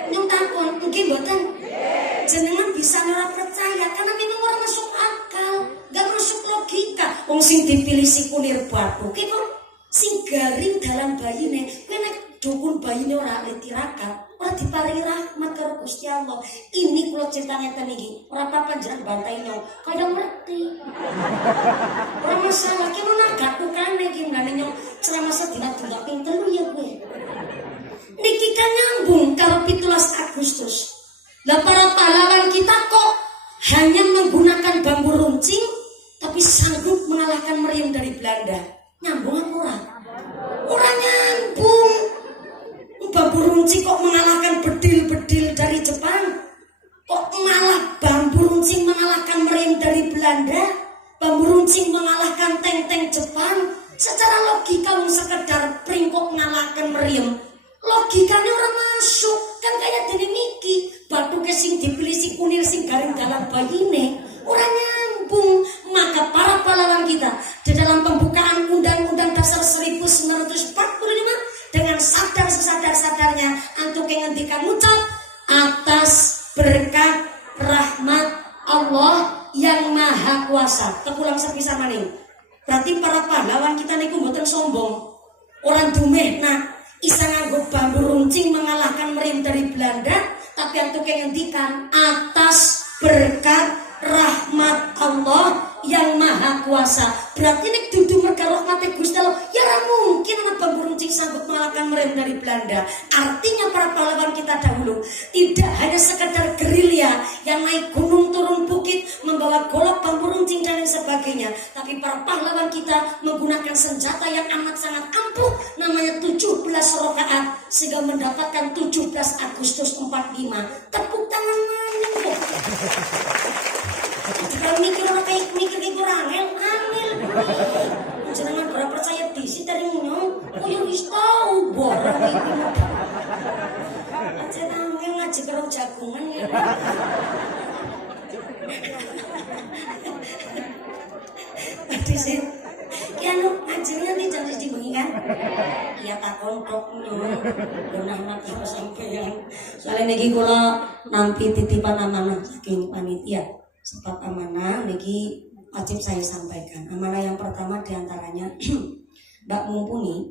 Nyong takon, nggih mboten? Jenengan bisa ora percaya karena memang ora masuk akal, enggak masuk logika. Wong sing dipilih si kunir batu, ki kok sing garing dalam bayine, kuwi nek dukun bayine ora ahli tirakat, ora diparingi rahmat karo Gusti Allah. Ini kula cerita ngeten iki, ora apa-apa jeneng bantai nyong, kadang ngerti. Ora masalah ki ana gatukane iki ngene nyong ceramah sedina tunggal ping 3 ya kuwi. Niki kan nyambung kalau 17 Agustus. Lah para pahlawan kita kok hanya menggunakan bambu runcing tapi sanggup mengalahkan meriam dari Belanda. Nyambung apa ora? Ora nyambung. Bambu runcing kok mengalahkan bedil-bedil dari Jepang? Kok malah bambu runcing mengalahkan meriam dari Belanda? Bambu runcing mengalahkan tank-tank Jepang? Secara logika wong sekedar pringkok mengalahkan meriam. Logikanya orang masuk kan kayak dene niki batuke sing dipilih si kunir sing garing dalam bayine orang nyambung. Maka para pahlawan kita di dalam pembukaan Undang-Undang Dasar 1945 dengan sadar sesadar-sadarnya antuk yang ngendikan ngucap atas berkat rahmat Allah yang maha kuasa. Tekulang sepisan maning. Berarti para pahlawan kita niku mboten sombong. Orang dumeh nah isa nganggo bambu runcing mengalahkan meriam dari Belanda, tapi yang tukang ngendikan atas berkat rahmat Allah yang maha kuasa. Berarti nek dudu merga rahmate Gusti Allah, ya ora mungkin ana bambu runcing sanggup mengalahkan meriam dari Belanda. Artinya para pahlawan kita dahulu tidak hanya sekedar gerilya yang naik gunung turun bukit membawa golok bambu runcing dan lain sebagainya, tapi para pahlawan kita menggunakan senjata yang amat sangat ampuh namanya 17 rakaat sehingga mendapatkan 17 Agustus 45. Tepuk tangan maning kok. Jangan mikir orang kayak mikir kurang angel. Jangan berapa percaya disi dari nyong. Oh ya wis tahu. tahu jagungan ya. Disit ki anu ajine nanti jam 1 bengi kan. Iya takon tok nyuwun. Donah mati sampeyan. Soale niki kula nampi titipan amanah saking panitia. Sebab amanah niki wajib saya sampaikan. Amanah yang pertama diantaranya Mbak Mumpuni,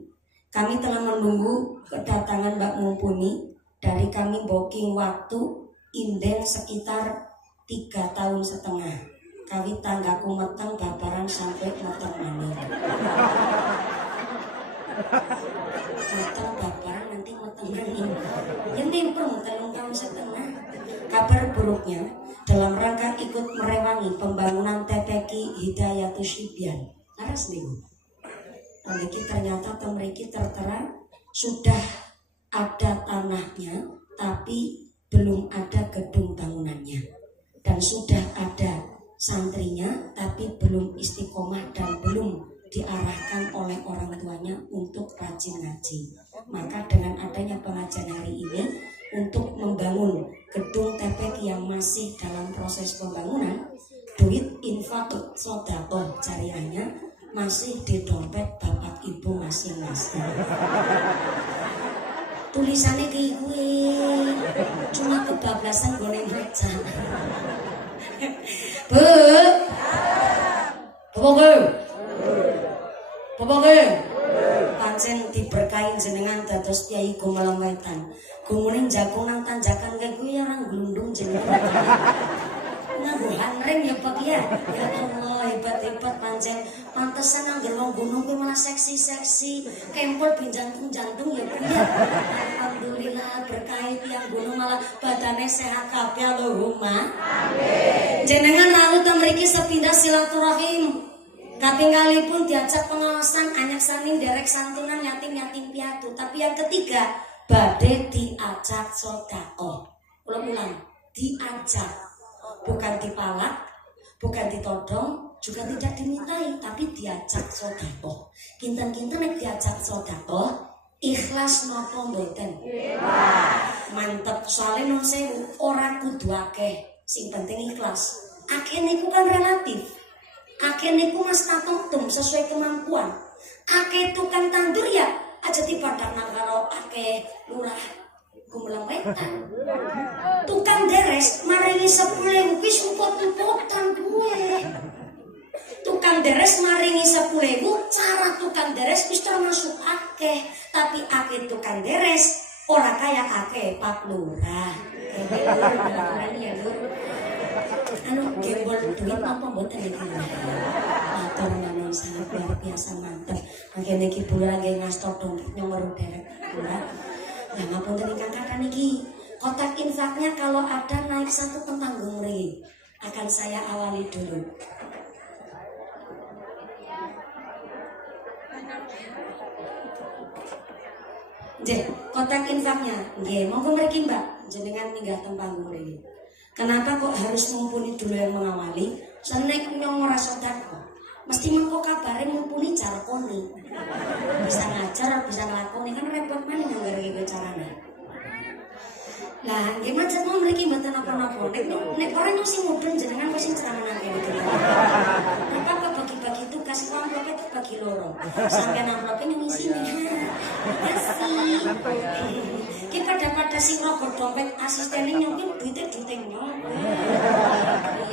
kami telah menunggu kedatangan Mbak Mumpuni dari kami booking waktu inden sekitar 3,5 tahun. Kawit tanggaku meteng babaran sampai meteng maneh. Meteng babaran nanti meteng maneh. Yang nimprung 3,5 tahun. Kabar buruknya, dalam rangka ikut merewangi pembangunan TPQ Hidayatus Sibyan. Laras niku. Mriki ternyata mriki tertera sudah ada tanahnya, tapi belum ada gedung bangunannya. Dan sudah ada santrinya, tapi belum istiqomah dan belum diarahkan oleh orang tuanya untuk rajin ngaji. Maka dengan adanya pengajian hari ini untuk membangun gedung TPQ yang masih dalam proses pembangunan, duit infak sedekah jariahnya masih di dompet bapak ibu masing-masing. Tulisannya kayak gue cuma kebablasan gue baca. Bapak pancen diberkahin jenengan dados Kyai Gumelang Wetan. Gumune jagung nang tanjakan kayak gue orang glundung jenengan. Ngabuhan ring ya Pak ya. Ya Allah hebat-hebat pancen. Pantesan nang wong gunung kuwi malah seksi-seksi. Kempol jantung-jantung ya Pak ya. Alhamdulillah berkait yang gunung malah badannya sehat kabeh Allahumma. Amin. Jenengan lalu ta mriki sepindah silaturahim. Katinggalipun diajak pengawasan anyak saning derek santunan yatim-yatim piatu. Tapi yang ketiga badhe diajak sedekah. Ulang-ulang, diajak. Bukan dipalak, bukan ditodong, juga tidak dimintai, tapi diajak sedekah. Kinten-kinten nek diajak sedekah, ikhlas napa mboten? Ikhlas. Mantep, soalnya non sewu ora kudu akeh, sing penting ikhlas. Akeh niku kan relatif. Akeh niku mas tatum sesuai kemampuan. Akeh tukang tandur ya aja dipadakna karo akeh lurah Gumelang Wetan. Tukang deres maringi 10.000 wis upot-upotan gue. Tukang deres maringi 10.000, cara tukang deres wis termasuk akeh, tapi akeh tukang deres ora kaya akeh Pak Lurah. Ya Lur. Anu gembol duit apa mboten iki? Matur nuwun sangat luar biasa mantep. Mangkene iki Lurah nggih ngastor dompet nomor derek Lurah. Ya ngapunten ingkang kathah niki. Kotak infaknya kalau ada naik 1 pentanggung mriki. Akan saya awali dulu. Nggih, kotak infaknya. Nggih, monggo mriki Mbak, jenengan minggah teng panggung mriki. Kenapa kok harus Mumpuni dulu yang mengawali? Senek nyong ora sedekah. Mesti mengko kabare Mumpuni jarkoni. Bisa ngajar, bisa nglakoni kan repot maning nganggo iki carane. Lah, nggih macet mau mriki mboten napa-napa. Nek ora nyong sing mudhun jenengan kok sing cerangan kene iki. Apa bagi-bagi tugas wong kok itu bagi loro. Sampeyan amplope ning isine. Kasih. Ki pada sing rogo dompet asistene nyong ki duite nyong.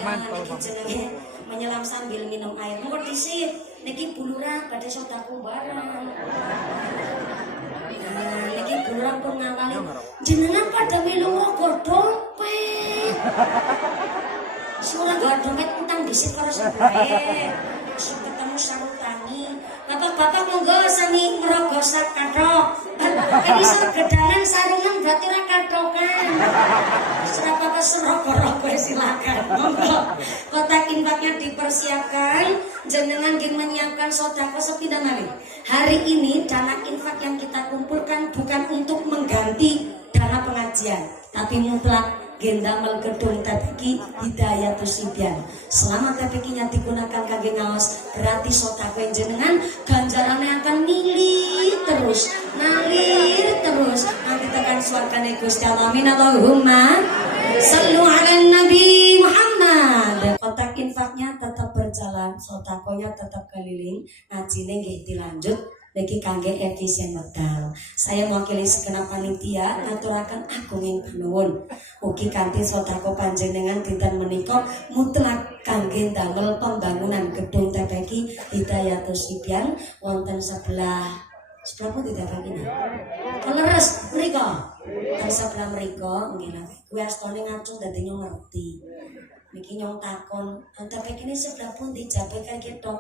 Ya niki jenenge menyelam sambil minum air. Monggo dhisik. Niki Bu Lurah badhe sedekah bareng. Nah, niki Bu Lurah pun ngawali jenengan pada melu rogo dompet. Surah gak dompet utang dhisik karo sebae. Ketemu sarutani. Bapak-bapak monggo sami ngerogo sak kathok. Ini gedangan sarungan berarti ora kathokan. Serapa keserogo-rogo silakan. Monggo. Kotak infaknya dipersiapkan. Jenengan nggih menyiapkan sedekah sepindah malih. Hari ini dana infak yang kita kumpulkan bukan untuk mengganti dana pengajian, tapi mutlak gendamel gedung TPQ Hidayatus Sibyan. Selama TPQ-nya digunakan kangge ngaos, berarti sedekah jenengan ganjarannya akan ngalir terus. Nanti tekan swargane Gusti Allah. Amin Allahumma sallu ala Nabi Muhammad. Kotak infaknya tetap berjalan, sotakonya tetap keliling, ngajine nggih dilanjut niki kangge efisien wekdal. Saya mewakili segenap panitia ngaturaken agunging panuwun ugi kanthi sedaya panjenengan dinten menika mutlak kangge damel pembangunan gedung TPQ Hidayatus Sibyan wonten sebelah pun tidak begini. Leres mriko. Teng sebelah mriko nggih lha kuwi astane ngacung dadi nyong ngerti. Niki nyong takon, TPQ ini sebelah pun dijabe kaya ketok.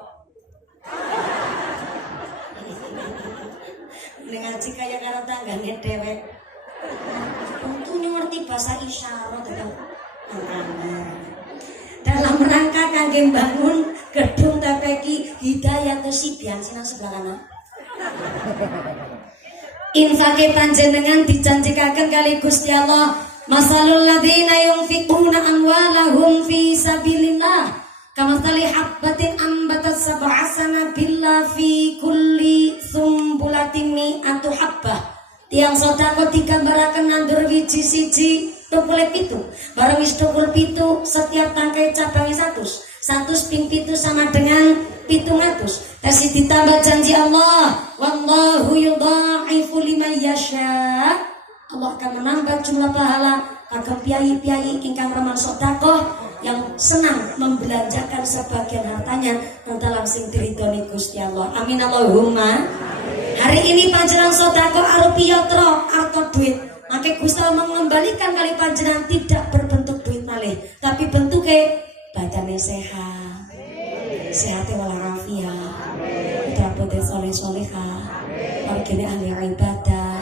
Ngaji kaya karo tanggane dhewek. Untung ngerti bahasa isyarat itu. Dalam rangka kangge bangun gedung TPQ Hidayatus Sibyan sinang sebelah kanan. Infake panjenengan dijanjikaken kali Gusti Allah, masalul ladzina yunfiquna amwalahum fi sabilillah kamathali habbatin ambatat sab'a sanabila fi kulli sumbulatin mi'atu habbah. Tiang sedekah digambaraken nandur wiji siji tukule pitu. Barang wis tukul pitu setiap tangkai cabangnya 100 ping pitu sama dengan 700. Kasih ditambah janji Allah, wallahu yudha'ifu liman yasha. Allah akan menambah jumlah pahala kagem piai-piai ingkang remen sedekah yang senang membelanjakan sebagian hartanya dalam sing diridhoni Gusti Allah. Amin Allahumma. Hari ini panjenengan sedekah arupi yatra atau duit. Maka Gusti Allah mengembalikan kali panjenengan tidak berbentuk duit malih, tapi bentuknya badannya sehat, sehatnya walafiat, putra-putri soleh-solehah, orangnya ahli ibadah,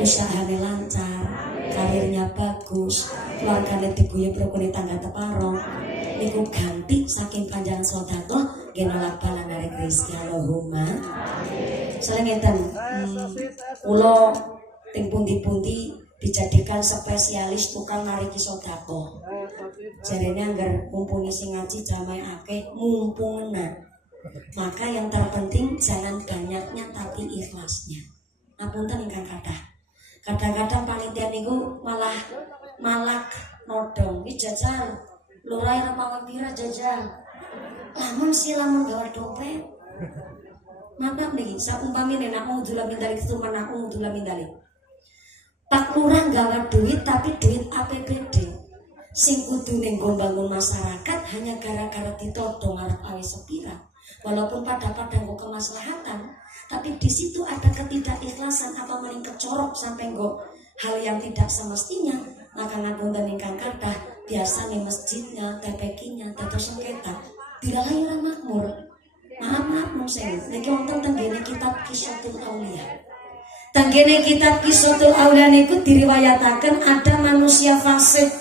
usahanya lancar, karirnya bagus, keluarganya diguyub rukun tangga teparong. Niku ganti saking panjang sedekah genolak balan dari Gusti Allahumma. Selengeten kula ting pundi-pundi dijadikan spesialis tukang nariki sedekah. Jarene anggar mumpuni sing ngaji jamae akeh mumpuna. Maka yang terpenting jangan banyaknya tapi ikhlasnya. Apunten ingkang kathah. Kadang-kadang panitia niku malah malak nodong iki jajan lurai rapawan pira jajan. Lamun silamun gawe dompet. Maaf nih, saumpamine nak mudzulah min dalik itu mana mudzulah min dalik. Pak Lurah gawe duit tapi duit APBD. Sing kudune nggo bangun masyarakat hanya gara-gara ditodong arep awe sepira. Walaupun pada nggo kemaslahatan, tapi di situ ada ketidakikhlasan apa maling kecorok sampai nggo hal yang tidak semestinya. Maka ngapunten ingkang kathah biasane masjidnya, TPQ-nya, dados sengketa. Dilalai orang makmur. Maaf saya, niki wonten tenggene kitab Qissatul Aulia. Tenggene kitab Qissatul Aulia niku diriwayataken ada manusia fasik.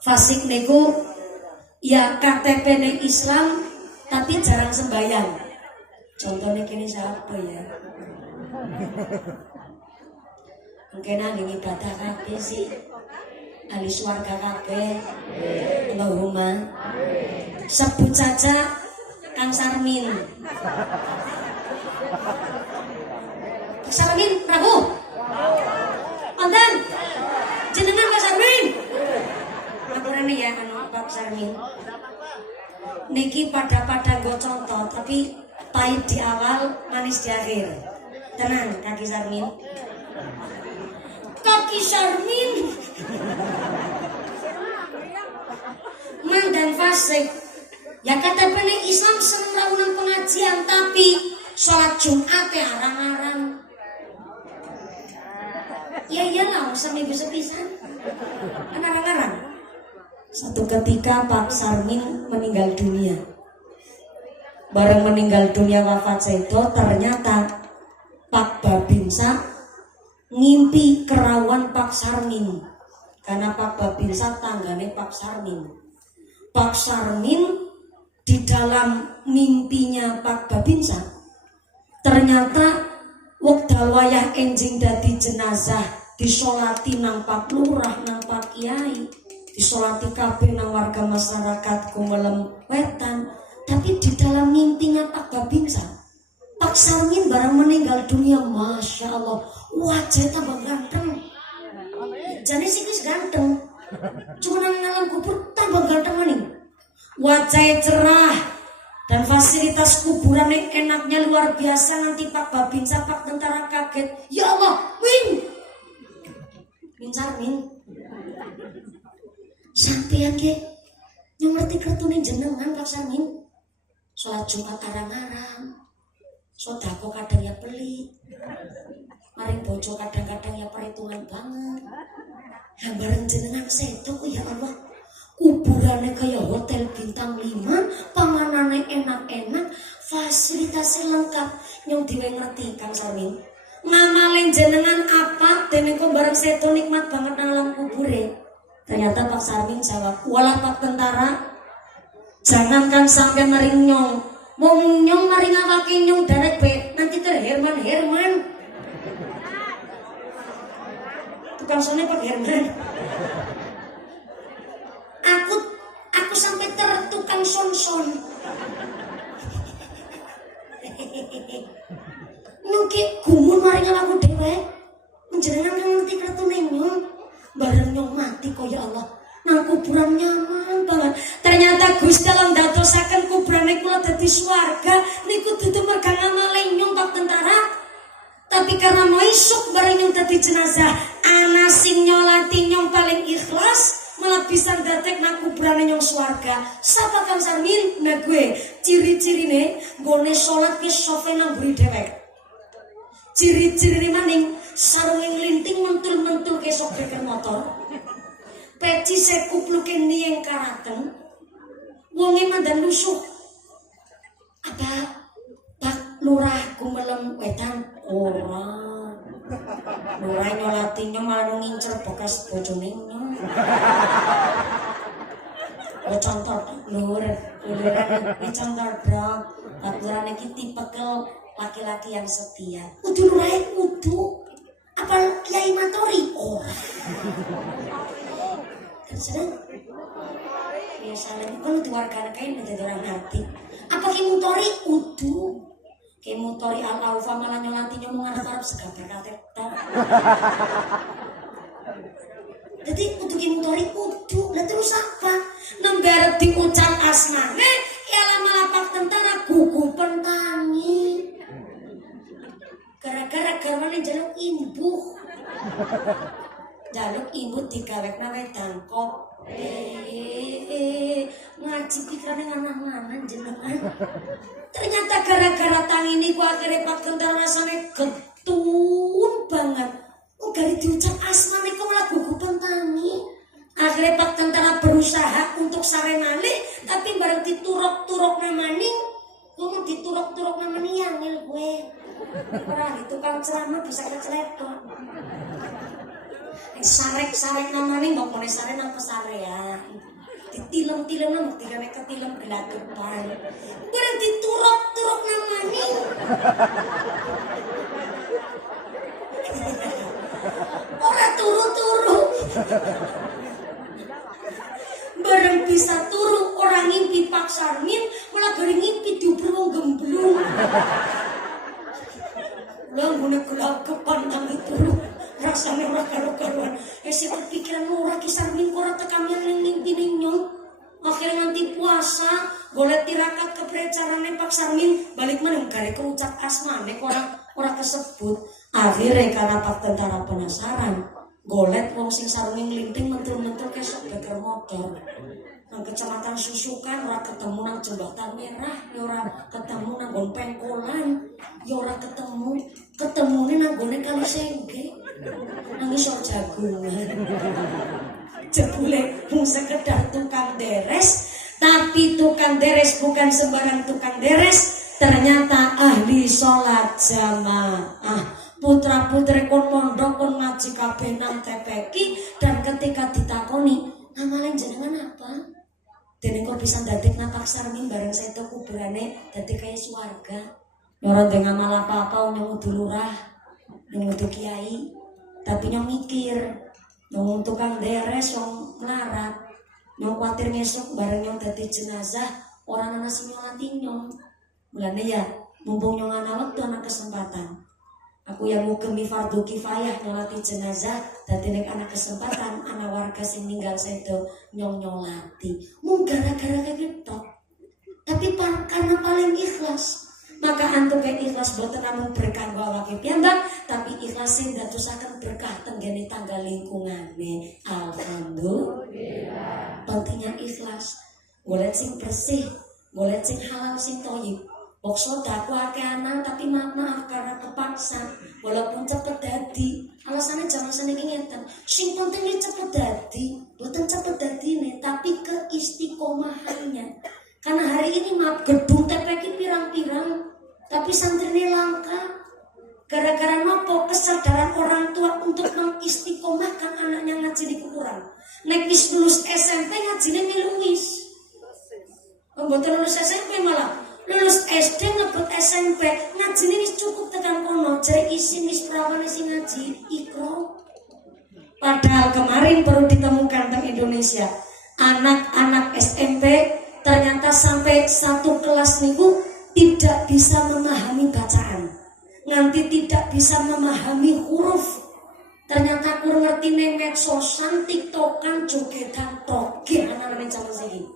Fasik niku ya KTP-ne Islam tapi jarang sembahyang. Contohnya kini siapa ya? Mungkin ahli ibadah kabeh sih. Ahli swarga kabeh. Allahumma. Sebut saja Kang Sarmin. Kang Sarmin Prabu. Wonten. Jenengan Kang Sarmin. Aturane ya Pak Sarmin. Niki pada nggo contoh tapi pahit di awal, manis di akhir. Tenang Kaki Sarmin. Kaki Sarmin. Mandan fasik. Ya kata bener Islam seneng launan pengajian tapi sholat Jumat ya arang-arang. Ya iyalah seminggu sepisan. Kan arang-arang. Satu ketika Pak Sarmin meninggal dunia. Bareng meninggal dunia wafat sedo ternyata Pak Babinsa ngimpi kerawan Pak Sarmin. Karena Pak Babinsa tanggane Pak Sarmin. Pak Sarmin di dalam mimpinya Pak Babinsa ternyata wekdal wayah enjing dadi jenazah disolati nang Pak Lurah nang Pak Kiai disolati kabeh nang warga masyarakat Kumelem Wetan, tapi di dalam mimpinya Pak Babinsa Pak Sarmin barang meninggal dunia, masya Allah wajah tambah ganteng jane sih wis ganteng. Cuma nang alam kubur tambah ganteng maning. Wajahnya cerah dan fasilitas kuburannya enaknya luar biasa. Nanti Pak Babinsa, Pak tentara kaget. Ya Allah, Min Sarmin sampeyan ge yang ngerti kertune jenengan Pak Sarmin. Sholat Jumat arang-arang, sodako kadang ya pelit, maring bojo kadang-kadang ya perhitungan banget. Gambaran jenengan seto ya Allah, kuburannya kayak hotel bintang 5, panganannya enak-enak, fasilitasnya lengkap. Yang diwe ngerti Kang Sarmin, ngamalin jenengan apa dene kok bareng seto nikmat banget nang alam kubure. Ternyata Pak Sarmin jawab, walah Pak tentara, jangankan sampai maring nyong, wong nyong maring awake nyong derek be nanti Herman tukang sone Pak Herman. Aku sampai tertukang son. Nyuki gumun maring aku dhewe. Menjenengan kan ngerti kertune nyong. Bareng nyong mati kok ya Allah. Nang kuburan nyaman banget. Ternyata Gusti Allah ndadosaken kuburane kula dadi swarga niku dudu merga ngamale nyong Pak tentara. Tapi karena mau isuk bareng nyong dadi jenazah, ana sing nyolati nyong paling ikhlas malah bisa datek nang kuburane nyong swarga. Sapa Kang Sarmin? Nah gue ciri-cirine gone salat ki sofe nang mburi dhewek. Ciri-cirine maning sarunge nglinting mentul-mentul ke sok beker motor. Peci sekupluke niyeng karateng. Wonge mandan lusuh. Apa Pak Lurah Gumelem Wetan? Ora. Lurah nyolatinya malah ngincer bekas bojone nyong. Oh contoh lur contoh dong. Pak Lurah iki tipe laki-laki yang setia. Kudu Lurah kudu. Apa Kiai Matori? Ora. Sedang biasanya kan di warga kain menjadi orang hati. Apa ki mutori udu? Ki mutori al-aufa malah nyolati nyomong anak Arab segabar kateta. Jadi udu ki mutori udu. Lah terus apa? Nembarep diucap asmane ialah malah Pak tentara gugu pentangi. Gara-gara garwane jaluk imbuh. Jaluk ibu digawekna wedan kok. Ngaji pikirannya nganah-nganah jenengan. Ternyata gara-gara tang ini ku akhirnya Pak tentara rasanya getun banget. Gari diucap asmane kok malah gugu pentangi. Akhirnya Pak tentara berusaha untuk sarenane, tapi bareng diturok-turok namani, ngomong diturok-turok namani yangil gue. Orang itu tukang ceramah bisa kecelepon. Sarek-sarek namanya nggak boleh sarek nang pesarean. Ditilem-tilem nang tirane ketilem gelagapan. Bareng diturok-turok namanya. Ora turu-turu. Bareng bisa turu orang ngimpi Pak Sarmin malah gari ngimpi diuber wong gemblung. Lah ngene gelagapan nang itu. Rasanya ora karo-karuan. Esi kepikiran ora Ki Sarmin ora tekan yang mimpi nyong. Akhirnya nanti puasa, golek tirakat keprecarane Pak Sarmin, balik meneng gare keucap asmane ora kesebut. Akhirnya karena Pak tentara penasaran, golek wong sing sarunge nglinting mentul-mentul kesok beker motor. Nang kecamatan Susukan ora ketemu nang jembatan merah, ya ora ketemu nang nggon pengkolan, ya ora ketemune nang gone Kali Sengge. Nang isor jagungan. Jebule mung sekedar tukang deres, tapi tukang deres bukan sembarang tukang deres, ternyata ahli sholat jamaah. Putra-putri kon mondok kon ngaji kabeh nang TPQ, dan ketika ditakoni, "Amalen jenengan apa?" Dene kok bisa dadekna Pak Sarmin bareng seto kuburane dadi kaya swarga. Ora ndek ngamal apa-apa nyong udu lurah, nyong udu kiai. Tapi nyong mikir, nyong tukang deres nyong melarat, nyong khawatir ngesuk bareng nyong dadi jenazah orang ana sing nyolati nyong. Mulane ya, mumpung nyong ana wektu ana kesempatan. Aku yang ngugemi fardu kifayah nyolati jenazah, dadi nek ana kesempatan ana warga sing ninggal sedo nyolati. Mung gara-gara kayak tok. Tapi karena paling ikhlas, maka antum kayak ikhlas boten namung berkah awake piyambak, tapi ikhlasin dadosaken berkah tenggene tangga lingkungane. Alhamdulillah. Pentingnya ikhlas. Golek sing bersih, golek sing halal sing thayyib. Bokso daku akeh anan tapi maaf karena kepaksa, walaupun cepet dadi. Alasannya jangan seneng ngeten. Sing penting cepet dadi, boten cepet dadine, tapi keistiqomahannya. Karena hari ini maaf gedung TPK pirang-pirang, tapi santrine langka. Gara-gara nopo kesadaran orang tua untuk mengistiqomahkan anaknya ngaji di kurang. Nek wis lulus SMP ngajine melu wis. Mboten lulus SMP malah lulus SD ngebut SMP ngajine wis cukup tekan kono, jare isin wis prawane sing ngaji ikro. Padahal kemarin perlu ditemukan di Indonesia anak-anak SMP ternyata sampai satu kelas niku tidak bisa memahami bacaan, nganti tidak bisa memahami huruf. Ternyata kurang ngerti ning medsosan, tiktokan, jogetan, toge anak-anak zaman saiki.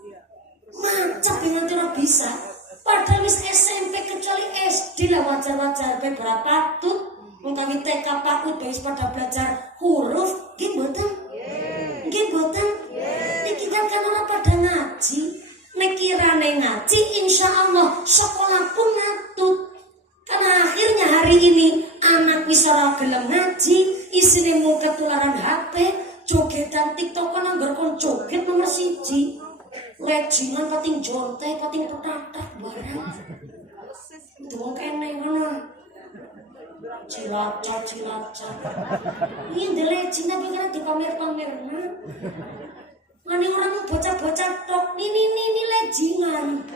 Macam dengan ora bisa. Padahal wis SMP kecuali SD lah wajar-wajar beberapa tut mengkawi TK PAUD wis pada belajar huruf nggih mboten? Nggih mboten? Niki kan ora pada ngaji. Nek kirane ngaji insyaallah sekolah pun ngatut. Karena akhirnya hari ini anak wis ora gelem ngaji, isine mau ketularan HP, jogetan TikTokan anggar kon joget nomor 1. Lejingan pating jontek, pating petatak barang. Itu wong kene ngono. Cilacap. Ini ndelejin tapi kan dipamer-pamerna. Mane orang bocah-bocah tok ini lejingan.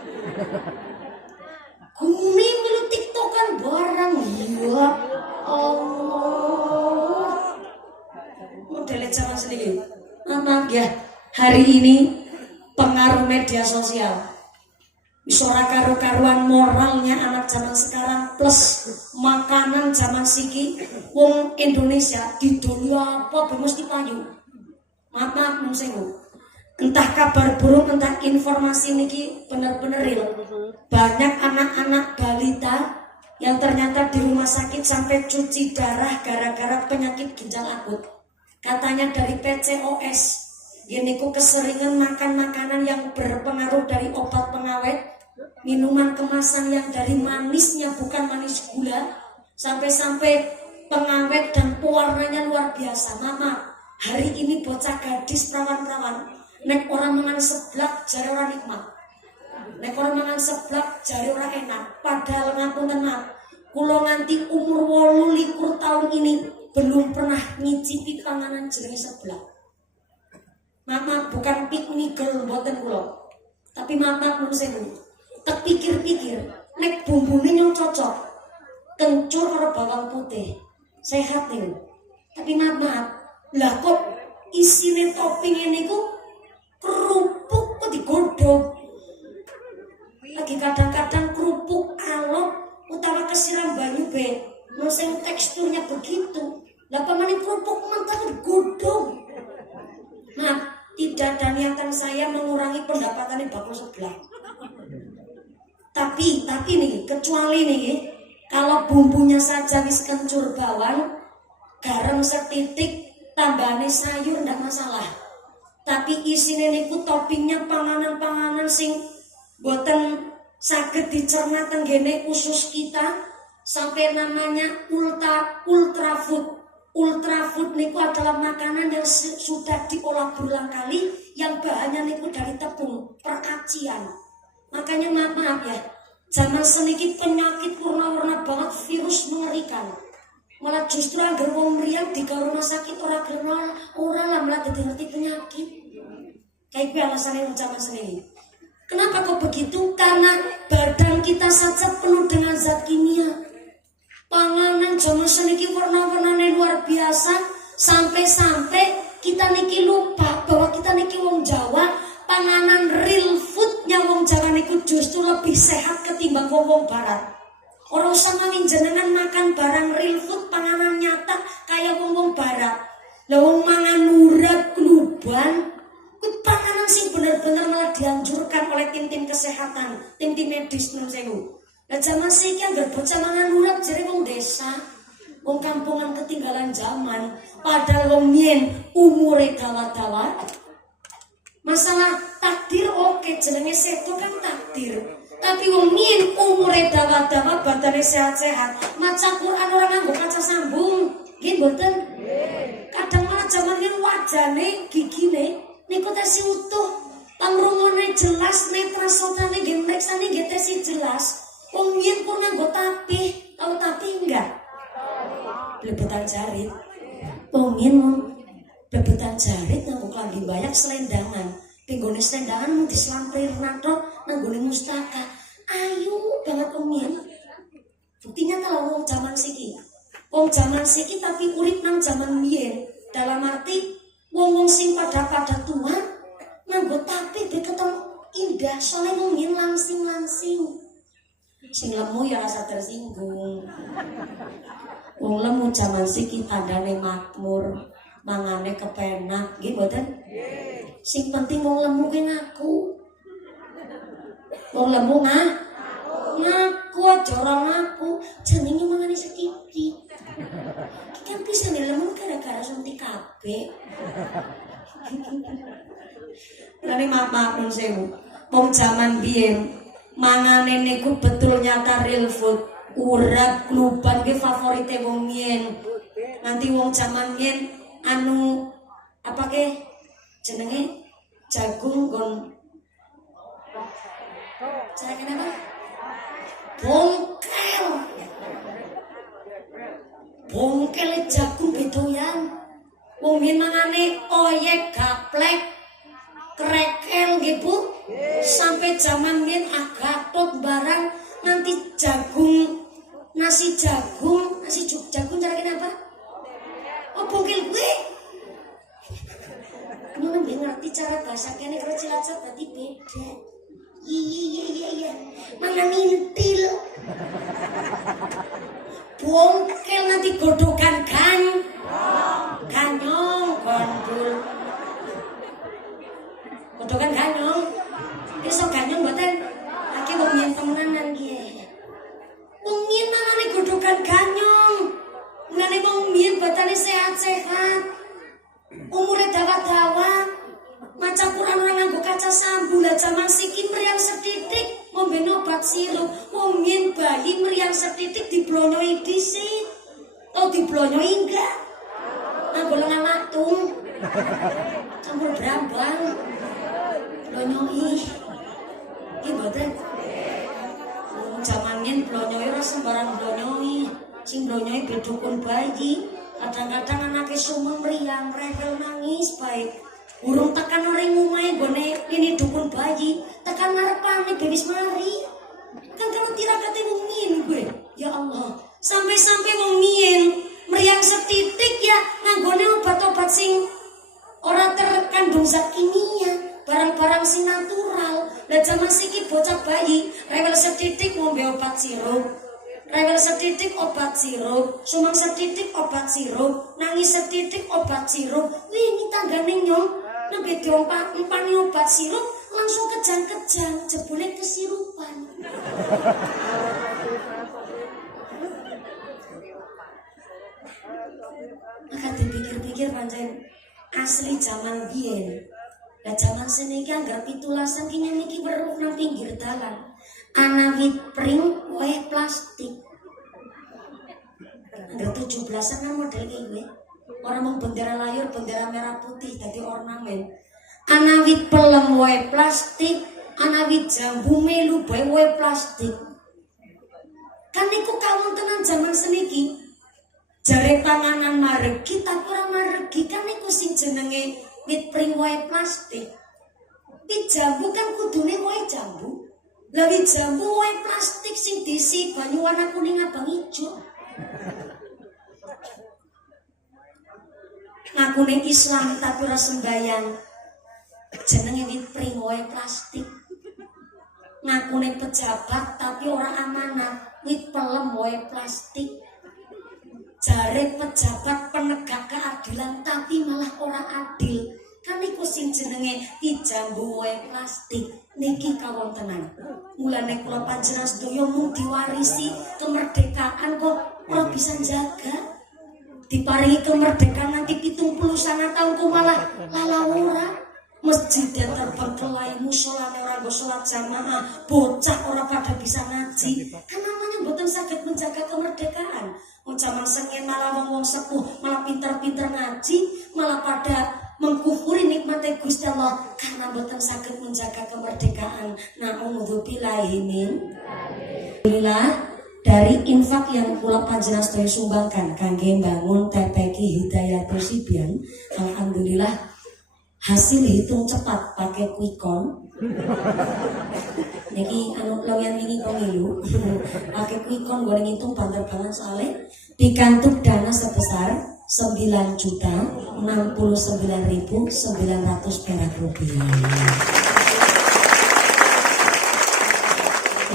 Kumi melu TikTokan barang. Ya Allah. Modele zaman sedikit. Maaf ya, hari ini pengaruh media sosial ora karu-karuan moralnya anak zaman sekarang plus makanan zaman siki. Wong Indonesia didoli apa mesti payu. Maaf nungsengu. Entah kabar burung, entah informasi niki bener-bener real. Banyak anak-anak balita yang ternyata di rumah sakit sampai cuci darah gara-gara penyakit ginjal akut. Katanya dari PCOS. Gini ku keseringan makan makanan yang berpengaruh dari obat pengawet, minuman kemasan yang dari manisnya bukan manis gula, sampai-sampai pengawet dan pewarnanya luar biasa. Mama, hari ini bocah gadis perawan-perawan, nek orang mangan seblak jare ora nikmat, nek orang mangan seblak jare ora enak. Padahal ngapunten maaf, kula nganti umur 28 tahun ini belum pernah ngicipi panganan jenis seblak. Mama bukan piknikal mboten kula. Tapi mama pun sewu. Tak pikir-pikir, nek bumbune yang cocok. Kencur karo bawang putih. Sehat nih. Tapi maaf, lah kok isine topping niku kerupuk kok digodhog. Lagi kadang-kadang kerupuk alot utawa kesiram banyu be. Mau sing teksturnya begitu. Lah pamane kerupuk mentah digodhog. Nah, tidak ada niatan saya mengurangi pendapatannya bakul sebelah. Tapi nih, kecuali nih, kalau bumbunya saja wis kencur bawang, garam setitik, tambahane sayur ndak masalah. Tapi isine niku toppingnya panganan-panganan sing boten saged dicerna tenggene usus kita, sampai namanya ultra food. Ultra food niku adalah makanan yang sudah diolah berulang kali, yang bahannya niku dari tepung, peracian. Makanya maaf ya, zaman seniki penyakit warna-warna banget, virus mengerikan. Malah justru agar wong mriyang di rumah sakit ora lah malah dadi ngerti penyakit. Kayak gue alasannya zaman seniki. Kenapa kok begitu? Karena badan kita saja penuh dengan zat kimia. Panganan zaman seniki warna-warnanya luar biasa, sampai-sampai kita niki lupa bahwa kita niki wong Jawa, panganan real foodnya wong Jawa niku justru lebih sehat ketimbang wong Barat. Ora usah mami jenengan makan barang real food panganan nyata kayak wong-wong barat. Lah wong mangan urat kluban, kuwi panganan sing bener-bener malah dianjurkan oleh tim-tim kesehatan, tim-tim medis nun sewu. Lah zaman saiki anggere bocah mangan urat jare wong desa, wong kampungan ketinggalan zaman, padahal wong mien umure dawa-dawa. Masalah takdir oke, jenenge seto kan takdir. Tapi wong mien umure dawa-dawa badane sehat-sehat. Maca Quran ora nganggo kaca sambung. Nggih mboten? Kadang malah jaman yen wajane, gigine niku tesih utuh. Pangrungone jelas, netrasotane nggih mriksane nggih tesih jelas. Wong mien pun nganggo tapih, tahu tapih enggak? Blebetan jarit. Wong mien bebetan jarit nganggo klambi bayak selendangan. Pinggone selendangan mung dislampir nato nanggone mustaka. Ayu banget wong. Buktinya kalau wong zaman siki. Wong zaman siki tapi urip nang zaman biyen. Dalam arti wong-wong sing pada tua nganggo tapi ketemu indah soalnya wong biyen langsing-langsing. Sing lemu ya rasa tersinggung. Wong lemu zaman siki tandane makmur. Mangane kepenak, nggih mboten? Sing penting wong lemu ki ngaku. Wong lemu ngaku aja ora ngaku, jenenge mangane setitik. Ki kan bisa lemu gara-gara suntik kabeh. Lane maaf nun sewu. Wong jaman biyen mangane niku betul nyata real food. Urat kluban ki favorite wong biyen. Nanti wong jaman biyen anu apa ke jenenge jagung gon cara kenapa bongkel jagung bedoyan wong biyen mangane oyek gaplek krekel gitu sampai zaman biyen agatot barang nanti jagung nasi jagung cara kenapa oh bongkel gue kamu lebih ngerti cara bahasa kene kalau Cilacap tadi beda. Iya. Mana mintil. Bongkel nanti godokan ganyong gondul. Godokan ganyong. Besok ganyong mboten. Aki wong yen temenan nggih. Wong yen manane godokan ganyong. Ngene wong yen batane sehat-sehat. Umure dawa-dawa, maca Quran ora nganggo kaca sambung. Lah jaman siki mriyang setitik ngombe obat sirup. Wong yen bayi mriyang setitik diblonyoi dhisik. Oh diblonyoi enggak? Nganggo lengan latung. Campur brambang. Blonyoi. Iki mboten. Jaman yen blonyoi ora sembarang blonyoi. Sing blonyoi bedukun bayi. Kadang-kadang anaknya sumeng meriang, rewel nangis baik. Urung tekan orang ngumai gone ini dukun bayi. Tekan ngarepan bebis mari. Kan kalau tirakate wong ngin gue. Ya Allah. Sampai-sampai wong ngin meriang setitik ya nganggone obat-obat sing ora terkandung zat kimia. Barang-barang sing natural. Lah zaman siki bocah bayi rewel setitik ngombe obat sirup. Rewel setitik obat sirup, sumang setitik obat sirup, nangis setitik obat sirup. Wih ini tanggane nyong, nembe diompani obat sirup langsung kejang-kejang, jebule kesirupan. Maka dipikir-pikir pancen asli zaman biyen. Lah zaman seniki anggap pitulasan ki niki weruh nang pinggir dalan. Ana wit pring wae plastik. Ada 17-an kan model gue. Orang mau bendera layar, bendera merah putih jadi ornamen. Ana wit pelem wae plastik, ana wit jambu melu bae wae plastik. Kan niku kawontenan zaman seniki. Jare panganan maregi tapi ora maregi kan niku sing jenenge wit pring wae plastik. Wit jambu kan kudune wae jambu. Lawi jambu wae plastik sing diisi banyu warna kuning abang ijo. Ngakune Islam tapi ora sembayang. Jenenge wit pring wae plastik. ngakune pejabat tapi ora amanat, wit pelem wae plastik. Jare pejabat penegak keadilan tapi malah ora adil. Kan iku sing jenenge dijambu wae plastik. Niki kawontenan. Mulane kula panjenengan sedaya mung diwarisi kemerdekaan kok ora bisa jaga. Diparingi kemerdekaan nanti 70 tahun kok malah ora. Masjid yang terbengkelai, musola ora go salat jamaah, bocah ora pada bisa ngaji. Kan namanya mboten saged menjaga kemerdekaan. Wong jaman sengit malah wong sepuh malah pinter-pinter ngaji, malah pada mengkufuri nikmatnya Gusti Allah karena mboten saged menjaga kemerdekaan. Na'udzubillahi min. Alhamdulillah dari infak yang kula panjenengan sedaya sumbangkan kangge bangun TPQ Hidayatul Sibyan, alhamdulillah hasil hitung cepat pakai Quickon. Niki anu lawan wingi pemilu pakai Quickon gue ngitung banter banget soalnya dikantuk dana sebesar 9.069.900 perak rupiah.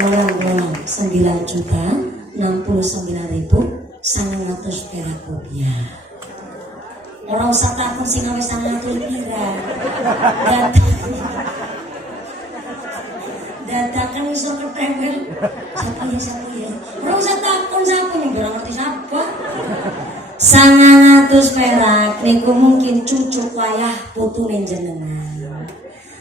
Ulang 9.069.900 perak rupiah. Orang usah takut sing gawe sangatul pira. Dadakan iso ketempel. Siapa ya? Orang usah takut siapa nih, ora ngerti siapa. 900 perak niku mungkin cucu wayah putune jenengan.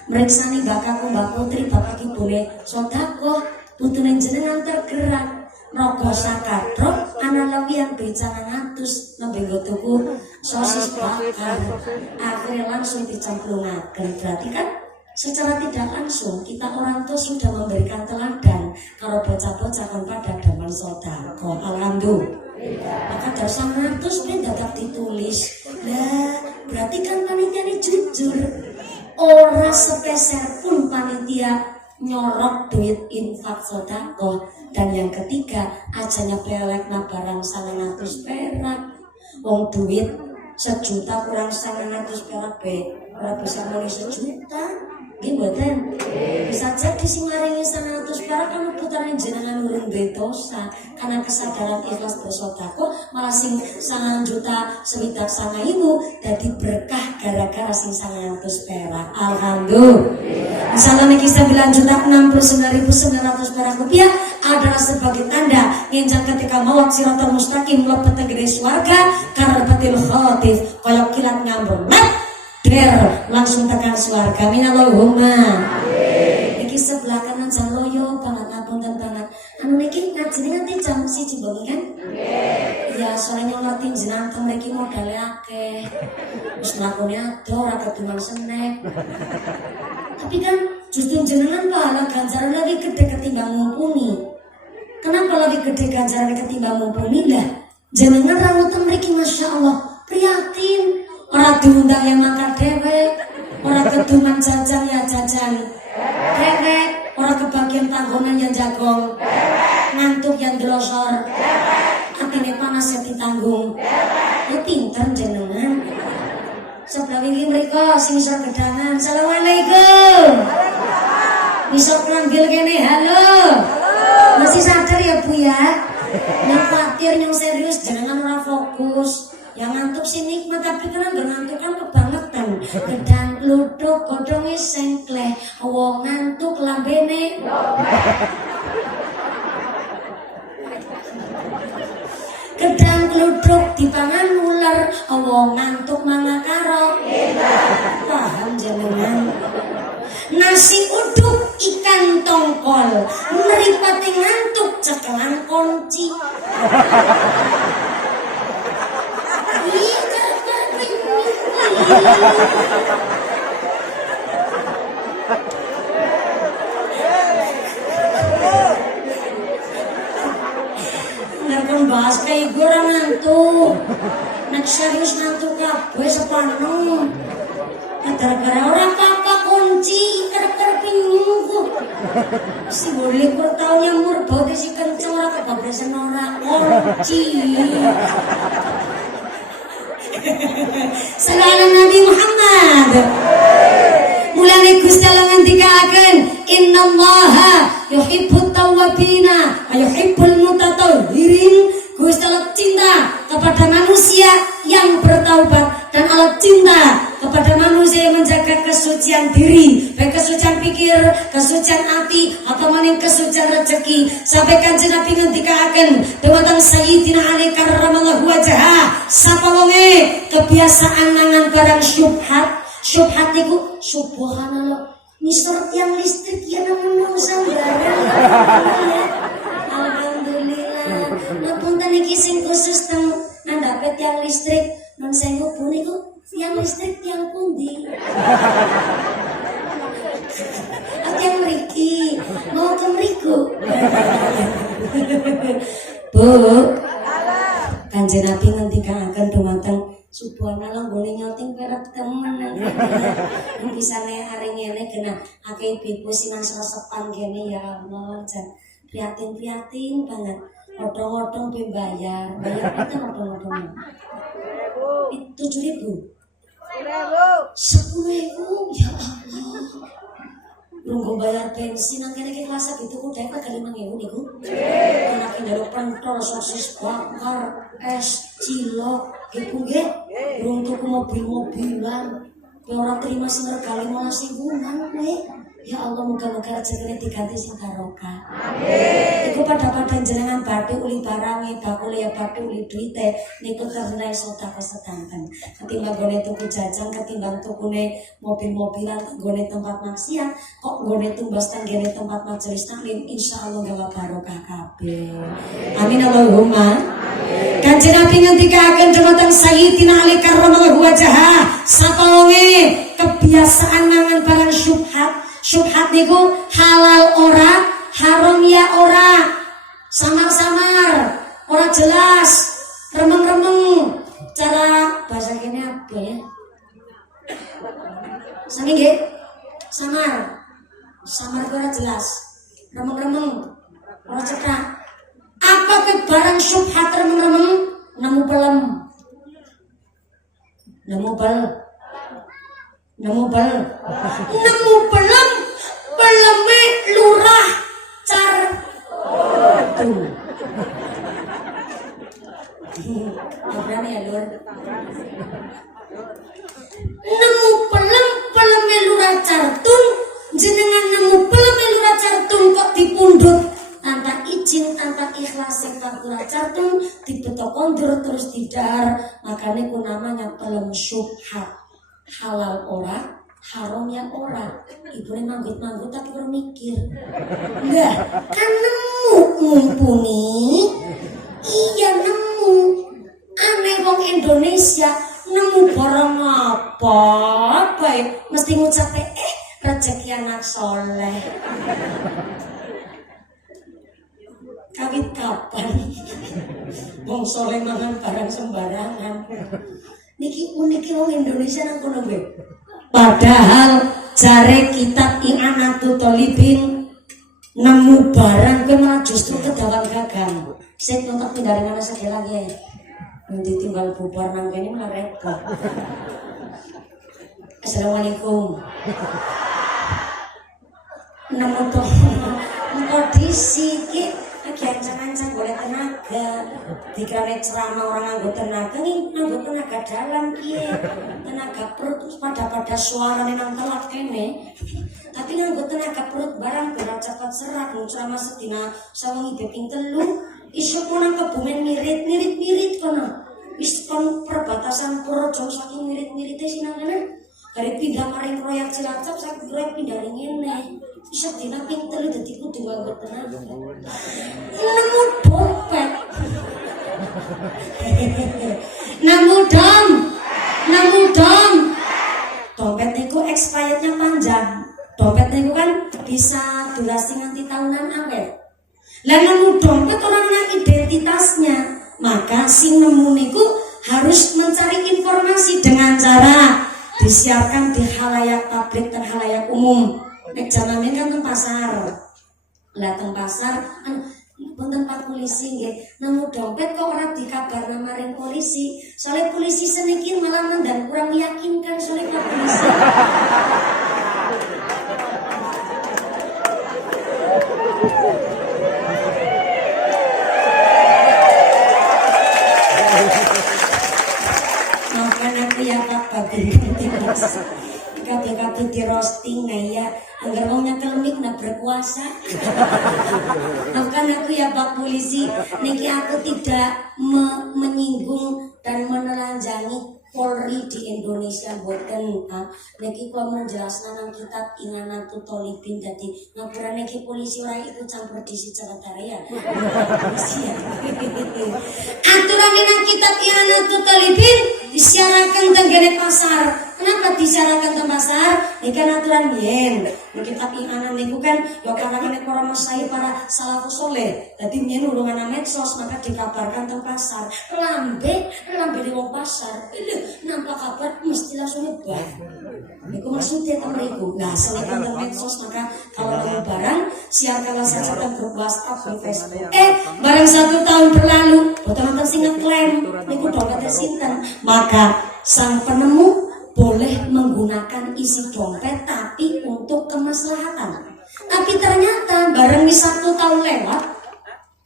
Mriksani bapakku Mbak Putri, bapak ibune sedekah, putune jenengan tergerak. Rogo sakadrok ana lewian becana ngatus nembe nggo tuku sosis bakar. Akhirnya langsung dicemplungaken. Berarti kan secara tidak langsung kita orang tua sudah memberikan teladan kalau bocah-bocah kan pada demen sedekah. Alhamdulillah. Maka dari 100 ini dapat ditulis. Lah, berarti kan panitia ini jujur. Ora sepeser pun panitia nyorok duit infak sedekah. Dan yang ketiga ajanya pelek na barang 100 perak. Wong duit 1 juta kurang 100 perak be ora bisa muni 1 juta. Nggih mboten? Bisa jadi sing maringi 100 perak kan putaran jenengan urung duwe dosa karena kesadaran ikhlas bersedekah malah sing 1 juta sewidak 9.000 dadi berkah gara-gara sing 100 perak. Alhamdulillah. Misalnya niki 9.069.900 perak rupiah adalah sebagai tanda nginjak ketika maut siratal mustaqim mlebet negeri swarga karabatil khatif kaya kilat ngambung langsung tekan swarga. Minallahumma amin. Iki sebelah kanan jan loyo banget ngapunten banget. Anu niki ngajine nganti jam 1 bengi kan? Nggih. Iya, soalnya ngerti jenengan teng mriki modale akeh. Wis lakone ado ora keduman senek. Tapi kan justru jenengan pahala ganjaran lebih gede ketimbang mumpuni. Kenapa lebih gede ganjaran ketimbang mumpuni lah? Jenengan rawuh teng mriki Masya Allah prihatin. Orang diundang yang makan dewek, orang keduman jajan ya jajan dewek, orang kebagian panggonan yang jagong, ngantuk yang delosor, atine panas yang ditanggung. Ya pinter jenengan. Sebelah wingi mriko sing iso gedangan. Assalamualaikum. Iso ngambil kene halo. Masih sadar ya Bu ya? Yang khawatir yang serius jenengan ora fokus. Yang ngantuk sih nikmat tapi kan ngantuk kan kebangetan. Gedang luduk godhonge sengkleh, wong ngantuk lambene. Gedang luduk dipangan ular, wong ngantuk mangan karo. Paham jenengan? Nasi uduk ikan tongkol, mripate ngantuk cekelan kunci. Nggak bahas kayak gue orang ngantuk. Nek serius ngantuk kabeh sepaneng. Gara-gara orang apa kunci iker-iker bingung. Si boleh bertahun yang murbau si kenceng ora kebablasan ora kunci. Sallallahu Nabi Muhammad. Mulane Gusti Allah ngendikaken innallaha yuhibbut tawwabina wa yuhibbul mutatahhirin. Gusti Allah cinta kepada manusia yang bertaubat dan Allah cinta kepada manusia yang menjaga kesucian diri, baik kesucian pikir, kesucian hati, atau maning kesucian rezeki. Sampai Kanjeng Nabi ngendikaken dewatan Sayyidina Ali karramallahu wajhah, sapa wonge kebiasaan mangan barang syubhat. Syubhat niku subhanallah, misor tiang listrik ya nemen sambarang. Alhamdulillah. Ngapunten iki sing khusus teng ngandhape tiang listrik non senggo niku tiang listrik tiang pundi? Tiang mriki mau ke mriku. Bu, Kanjeng Nabi ngendikaken dumateng subhanallah boleh nyoting perak temen bisane hari ngene kena akeh ibu sinan sesepan kene ya Allah jan prihatin banget odong-odong pe bayar kita odong-odong 7.000 10.000 ya Allah nunggu bayar bensin nang kene ki kelas gitu udah kok 5.000 niku anak njaluk pentol sosis bakar es cilok gitu nggih urung tuku mobil-mobilan ora terima sing regali 15.000 kowe ya Allah muga-muga rezekine diganti sing barokah amin iku pada jenengan badhe uli barange bakule ya badhe uli duite niku karena iso tak sedanten ketimbang gone tuku jajan ketimbang tukune mobil-mobilan gone tempat maksiat kok gone tumbas tanggene tempat majelis taklim insyaallah gawa barokah kabeh amin Allahumma amin. Kanjeng Nabi ngendikaken dumateng Sayyidina Ali karramallahu wajhah sapa wonge kebiasaan mangan barang syubhat. Syubhat niku halal ora, haram ya ora, samar-samar, ora jelas, remeng-remeng. Cara bahasa kene apa ya? Sami nggih? Samar. Samar ora jelas. Remeng-remeng, ora cekak. Apa ke barang syubhat remeng-remeng? Nemu pelem. Nemu pelem peleme lurah cartung apa ya lur nemu peleme lurah cartung jenengan nemu peleme lurah cartung kok dipundhut tanpa izin tanpa ikhlas sing lurah cartung dibetok kondur terus didahar makanya ku namanya pelem syubhat halal ora, haram ya ora. Ibune manggut-manggut tapi ora mikir. Enggak, kan nemu mumpuni. Iya nemu. Aneh wong Indonesia nemu barang apa? Baik, mesti ngucap rezeki anak soleh. Kawit kapan? Wong soleh mangan barang sembarangan. Niki uniki wong Indonesia nang kono nggih. Padahal jare kitab I'anatul Thalibin nemu barang ke malah justru kedawan gagang. Sing nonton pindahan ana segel lagi ya. Nanti tinggal bubar nang kene malah repot. Assalamualaikum. Nemu to. Kondisi ki ancang-ancang boleh tenaga dikira ceramah orang nganggo tenaga nih nganggo tenaga dalam iya tenaga perut pada suara nih nang telak kene tapi nganggo tenaga perut barang berat cepat serat ceramah sedina sawangi beping telu isuk nang kebumen mirit kono wis kon perbatasan Purworejo saking mirit-mirite sinangane dari pindah maring proyek Cilacap saking proyek pindah ngene bisa dina ping telu dadi kudu nganggo tenaga. Nemu dompet. Nemu dom. Dompet niku expirednya panjang. Dompet niku kan bisa durasi nganti tahunan awet. Lah nemu dompet orang ana identitasnya. Maka si nemu niku harus mencari informasi dengan cara disiarkan di halayak publik dan halayak umum. Nek jamane kan teng pasar. Lah teng pasar kan wonten Pak polisi nggih, nemu dompet kok ora dikabarna maring polisi. Soale polisi seniki malah dan kurang meyakinkan soale Pak polisi. puasa. Maafkan aku ya Pak Polisi, niki aku tidak menyinggung dan menelanjangi Polri di Indonesia boten. Niki kalau menjelaskan nang kitab Inanatul Thalibin jadi ngapura niki polisi ora itu campur di sekretariat. Aturan nang kitab Inanatul Thalibin disiarakan tenggene pasar. Kenapa disiarakan ke pasar? Ikan aturan yen. Kitab Imanan niku kan ya karangane para masyayikh para salafus saleh. Dadi yen urung ana medsos maka dikabarkan teng pasar. Lambe di wong pasar. Nampak kabar mesti langsung nyebar. Niku maksudnya teng mriku. Nah, selain teng medsos maka kalau mau barang siarkanlah saja teng grup WhatsApp di Facebook. Barang 1 tahun berlalu, boten sing ngeklaim niku dompetnya sinten. Maka sang penemu boleh menggunakan isi dompet tapi untuk kemaslahatan. Tapi ternyata bareng 1 tahun lewat,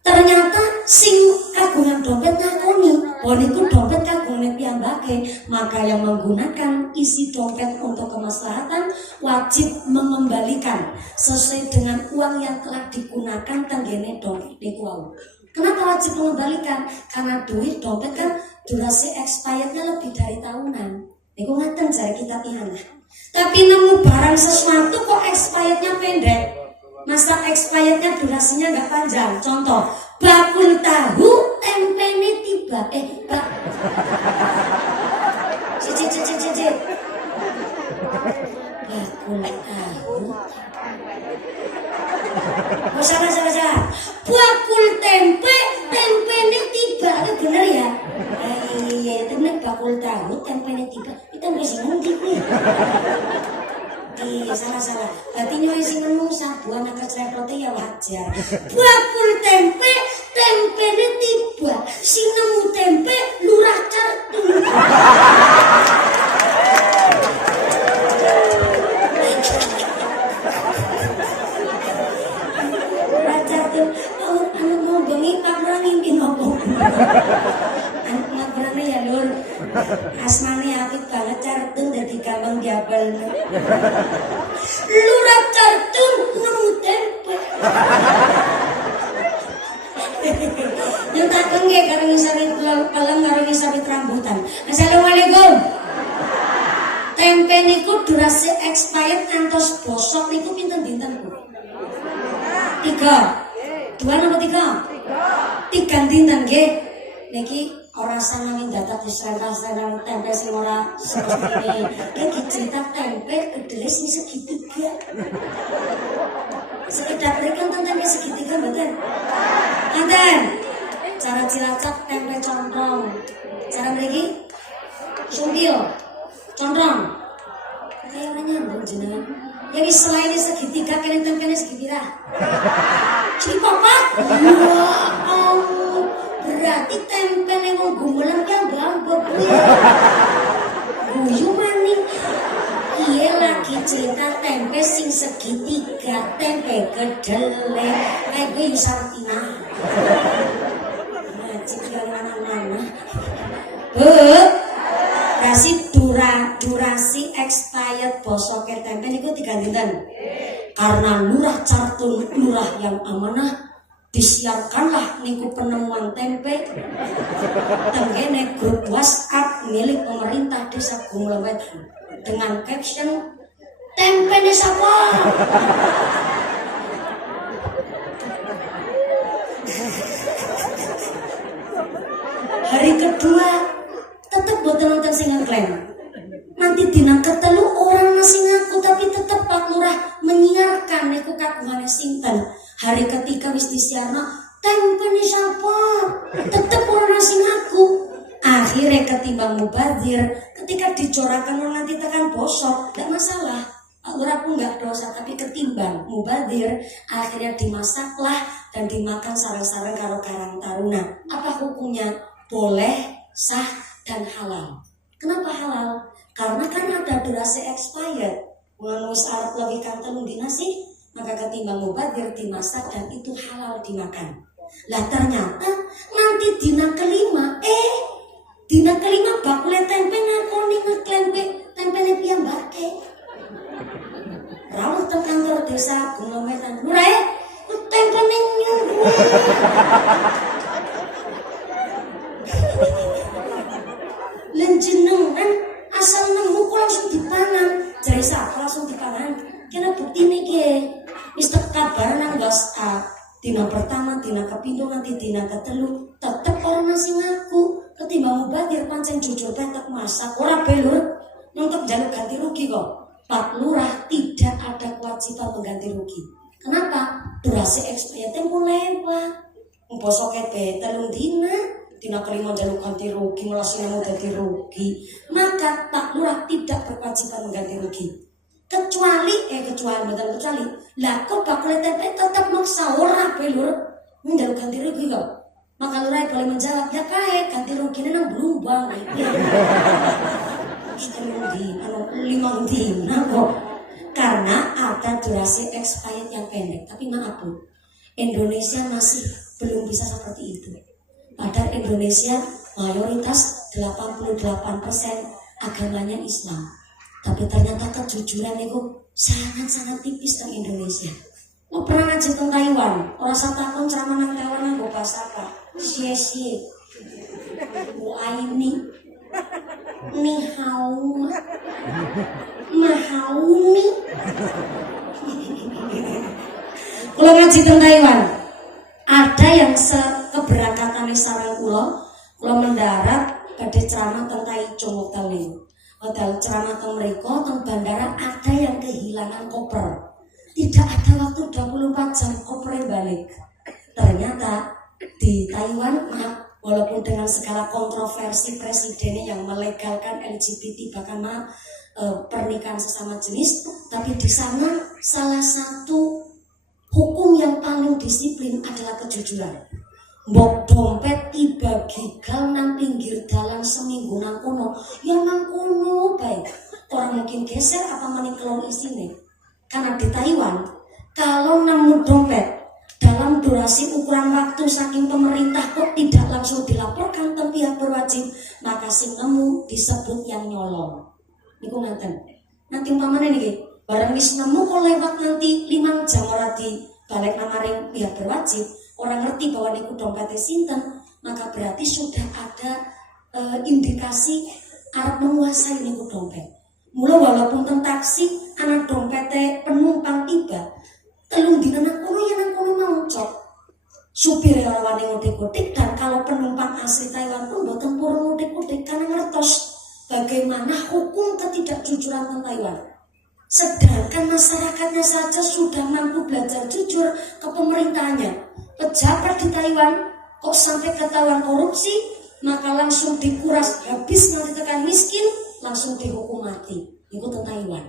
ternyata sing kagungan dompet ngakoni bahwa itu dompet kagungan piyambake, maka yang menggunakan isi dompet untuk kemaslahatan wajib mengembalikan sesuai dengan uang yang telah digunakan tenggene dompet niku. Kenapa wajib mengembalikan? Karena duit dompet kan durasi expirednya lebih dari tahunan. Niku ngaten jare kitab Ihanah. Tapi nemu barang sesuatu kok expirednya pendek. Masa expirednya durasinya nggak panjang. Contoh, bakul tahu tempene tiba. Bak. Cici. Bakul tahu. Salah. Bakul tempene tiba. Itu bener ya? Iya, itu nek bakul tahu tempene tiba. Kita mesti ngendi kuwi. Salah. Berarti nyoy sing menung sabuan anak kecrepote ya wajar. Bakul tempene tiba. Sing nemu tempe lurah cartu. Asmane apik banget cartung dadi gampang diapal. Lurah cartung nemu tempe. Yang tak kengge karo ngisari palem karo ngisari rambutan. Assalamualaikum. Tempe niku durasi expired ngantos bosok niku pinten-pinten Bu? 3. 2 napa 3? 3 dinten nggih. Niki ora sanami data diserang tempe sing ora seperti ini. Iki cerita tempe kedelai sing segitiga. Sekedar berikan tempe segitiga mboten? Mboten. Cara Cilacap tempe condrong. Cara mriki sumpil condrong. Kayak orang nyambung jenengan. Ya wis selain segitiga kene tempene segitiga. Cipopat. Berarti tempe yang mau gumelan kan bangkok guyu maning. Iya lagi cerita tempe sing segitiga, tempe kedelai kayak gue Yusartina ngajib yang mana-mana durasi expired bosoke tempe niku 3 dinten. Karena lurah cartun lurah yang amanah disiarkanlah niku penemuan tempe tenggene grup WhatsApp milik pemerintah Desa Gumlewetan dengan caption tempe ne sapa. Hari kedua tetap boten nonton sing ngeklaim. Nanti dina ketelu orang masih ngaku tapi tetap Pak Lurah menyiarkan niku kagungane sinten. Hari ketiga wis disiarna tempe ni sapa? Tetep orang masih ngaku. Akhirnya ketimbang mubazir, ketika dicorakan nanti tekan bosok, gak masalah. Pak Lurah pun gak dosa, tapi ketimbang mubazir, akhirnya dimasaklah dan dimakan sarang-sarang karo Karang Taruna. Apa hukumnya? Boleh, sah, dan halal. Kenapa halal? Karena kan ada durasi expired. Mengenus Arab lebih kanten dinasi, maka ketimbang mubazir dimasak dan itu halal dimakan. Lah ternyata nanti dina kelima bakule tempe ngakoni ngeklaim tempe piyambake. rawuh teng kantor desa Gunungan. Lurae, tempel ning lenjenengan asal nemu kok langsung dipangan. Jare sak langsung dipangan. Kena bukti niki. Wis kabar nang WhatsApp. Dina pertama, dina kapindho nganti dina ketelu tetep ora nasi ngaku. Ketimbang mubadir pancen jujur petek masak ora belur untuk jaluk ganti rugi kok. Pak Lurah tidak ada kewajiban mengganti rugi. Kenapa? Durasi ekspedite pun lewat. Bosok kete telung dina kelima jaluk ganti rugi, melasine mau ganti rugi. Maka Pak Lurah tidak berkewajiban mengganti rugi. Kecuali lah kok bakal TP tetap maksa ora belur menjaluk ganti rugi kok. Maka Lurah boleh menjawab, ya kae ganti rugi nang Blumbang. Lima dina kok. Karena ada durasi expired yang pendek. Tapi maaf Bu, Indonesia masih belum bisa seperti itu. Padahal Indonesia mayoritas 88% agamanya Islam. Tapi ternyata kejujuran itu sangat-sangat tipis di Indonesia. Lo pernah ngaji tentang Taiwan? Orang satakon ceramah nang Taiwan nang bahasa apa? Xie Bu Aini ni hao mahaumi. Kalau ngaji tentang Taiwan, ada yang keberangkatan sarang kulo mendarat pada ceramah tentang Taichung hotel ceramah tentang mereka tentang bandara ada yang kehilangan koper. Tidak ada waktu 24 jam kopernya balik. Ternyata di Taiwan, walaupun dengan segala kontroversi presidennya yang melegalkan LGBT bahkan pernikahan sesama jenis, tapi di sana salah satu hukum yang paling disiplin adalah kejujuran. Mbok dompet tiba gigal nang pinggir dalan seminggu nang kono, ya nang kono baik. Orang mungkin geser apa maning kelon isine. Karena di Taiwan, kalau nemu dompet dalam durasi ukuran waktu saking pemerintah kok tidak langsung dilaporkan ke pihak berwajib, maka sing nemu disebut yang nyolong. Niku ngaten. Nanti umpamane niki, barang wis nemu kok lewat nanti 5 jam ora dibalik namaring pihak berwajib, orang ngerti bahwa niku dompetnya sinten, maka berarti sudah ada indikasi arep menguasai niku dompet. Mula walaupun teng taksi anak dompetnya penumpang tiba, telung dina nang kono ya nang kono mangcok. Supir ora wani ngotek-ngotek, dan kalau penumpang asli Taiwan pun boten purun ngotek-ngotek karena ngertos bagaimana hukum ketidakjujuran teng Taiwan. Sedangkan masyarakatnya saja sudah mampu belajar jujur ke pemerintahnya. Pejabat di Taiwan kok sampai ketahuan korupsi, maka langsung dikuras habis nanti tekan miskin, langsung dihukum mati. Itu tentang Taiwan.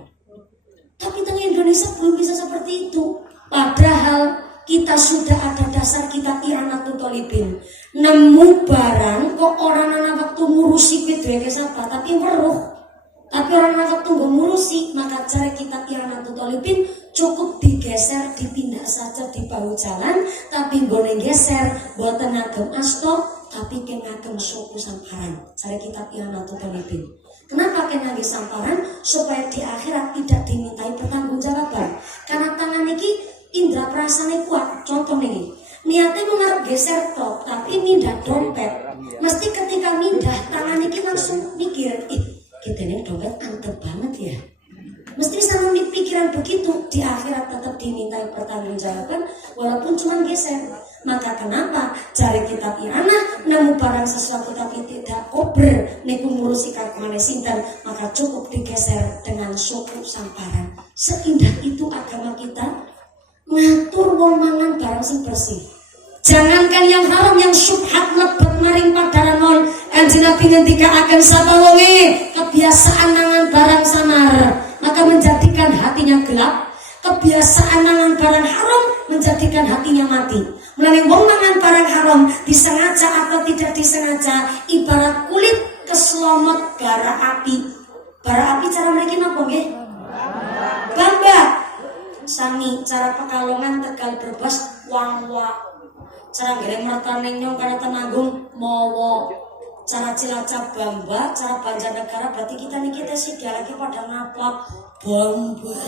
Tapi tentang Indonesia belum bisa seperti itu. Padahal kita sudah ada dasar kitab I'anatul Thalibin. Nemu barang kok orang anak waktu ngurusi duwe siapa, tapi weruh. Tapi orang anak waktu ngurusi, maka cara kitab I'anatul Thalibin cukup digeser, dipindah saja di bahu jalan, tapi nggone geser boten ngagem asto, tapi ngagem suku samparan. Cara kitab I'anatul Thalibin. Kenapa kena disamparan? Supaya di akhirat tidak dimintai pertanggungjawaban. Karena tangan niki indra perasane kuat. Contoh niki, niatnya mau ngarep geser tok, tapi mindah dompet. Mesti ketika mindah tangan niki langsung mikir, kita ini dompet antep banget ya. Mesti sama pikiran begitu, di akhirat tetap dimintai pertanggungjawaban walaupun cuma geser. Maka kenapa cari kitab I'anah nemu barang sesuatu tapi tidak kober niku ngurusi kagumane sinten, maka cukup digeser dengan suku samparan. Seindah itu agama kita ngatur wong mangan barang sing bersih. Jangankan yang haram, yang syubhat lebet maring padaran Kanjeng Nabi ngendikaaken sapa wonge kebiasaan mangan barang samar, maka menjadikan hatinya gelap. Kebiasaan mangan barang haram menjadikan hatinya mati. Melalui wong mangan barang haram disengaja atau tidak disengaja, ibarat kulit keselomot bara api. Bara api cara mereka napa nggih? Bamba. Sami cara Pekalongan Tegal Brebes wangwa. Cara nggere mertane nyong kana Temanggung mawa. cara Cilacap Bamba, cara Banjarnegara, berarti kita nih kita sih dia lagi pada ngaplak Bamba.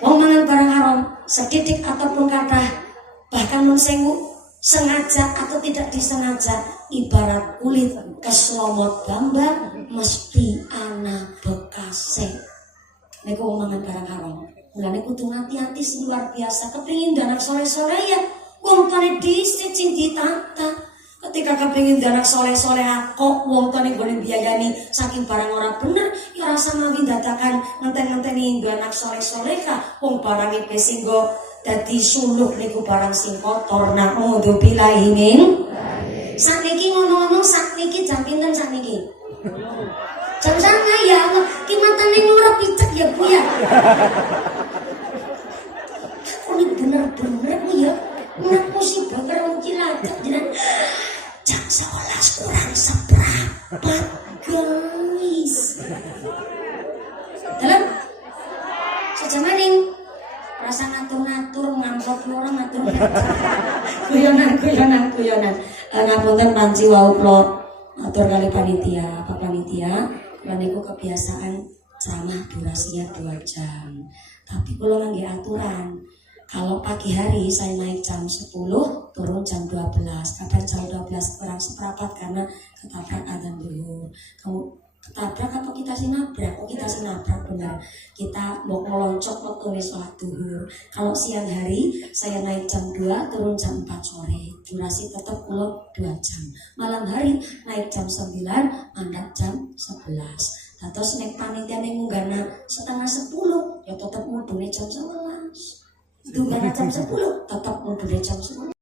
Wong mangan barang haram sedidik ataupun kathah, bahkan mun sengaja atau tidak disengaja, ibarat kulit keslomot Bamba mesti ana bekase. Niku wong mangan barang haram. Mulane kudu hati-hati luar biasa. Kepengin anak soleh-soleh ya, wong tane dhisik sing ditata. Ketika kepengin anak soleh-soleh kok wong tane nggone biayani saking barang ora bener, ya rasa mawi dadakan ngenten-ngenteni anak soleh-soleh ka wong barange wis nggo dadi suluh niku barang sing kotor. Nah, monggo bilahi min. Sakniki ngono-ngono sakniki jam pinten sakniki? Jam sana ya Allah, ki matane ngorok picek ya Bu ya. Ini bener-bener nih ya, ngaku sih bakar wong Cilacap jenengan. Jam 11 kurang seperempat guys. Dalam sejamaning rasa ngatur-ngatur ngamplop orang ngatur guyonan. Ngapunten panci wau kula atur kali panitia, Pak Panitia. Kula niku kebiasaan ceramah durasinya 2 jam. Tapi kula ngangge aturan. Kalau pagi hari saya naik jam 10, turun jam 12. Kadang jam 12 kurang seperempat karena ketabrak adzan zuhur. Kamu ketabrak atau kita sinabrak? Oh kita sinabrak benar. Kita mau ngeloncok waktu sholat zuhur. Kalau siang hari saya naik jam 2, turun jam 4 sore. Durasi tetap pulau 2 jam. Malam hari naik jam 9, mandap jam 11. Terus naik panitia nih munggana setengah 10, ya tetap mudune jam 11. Dunggana jam 10, tetap mudune jam 10.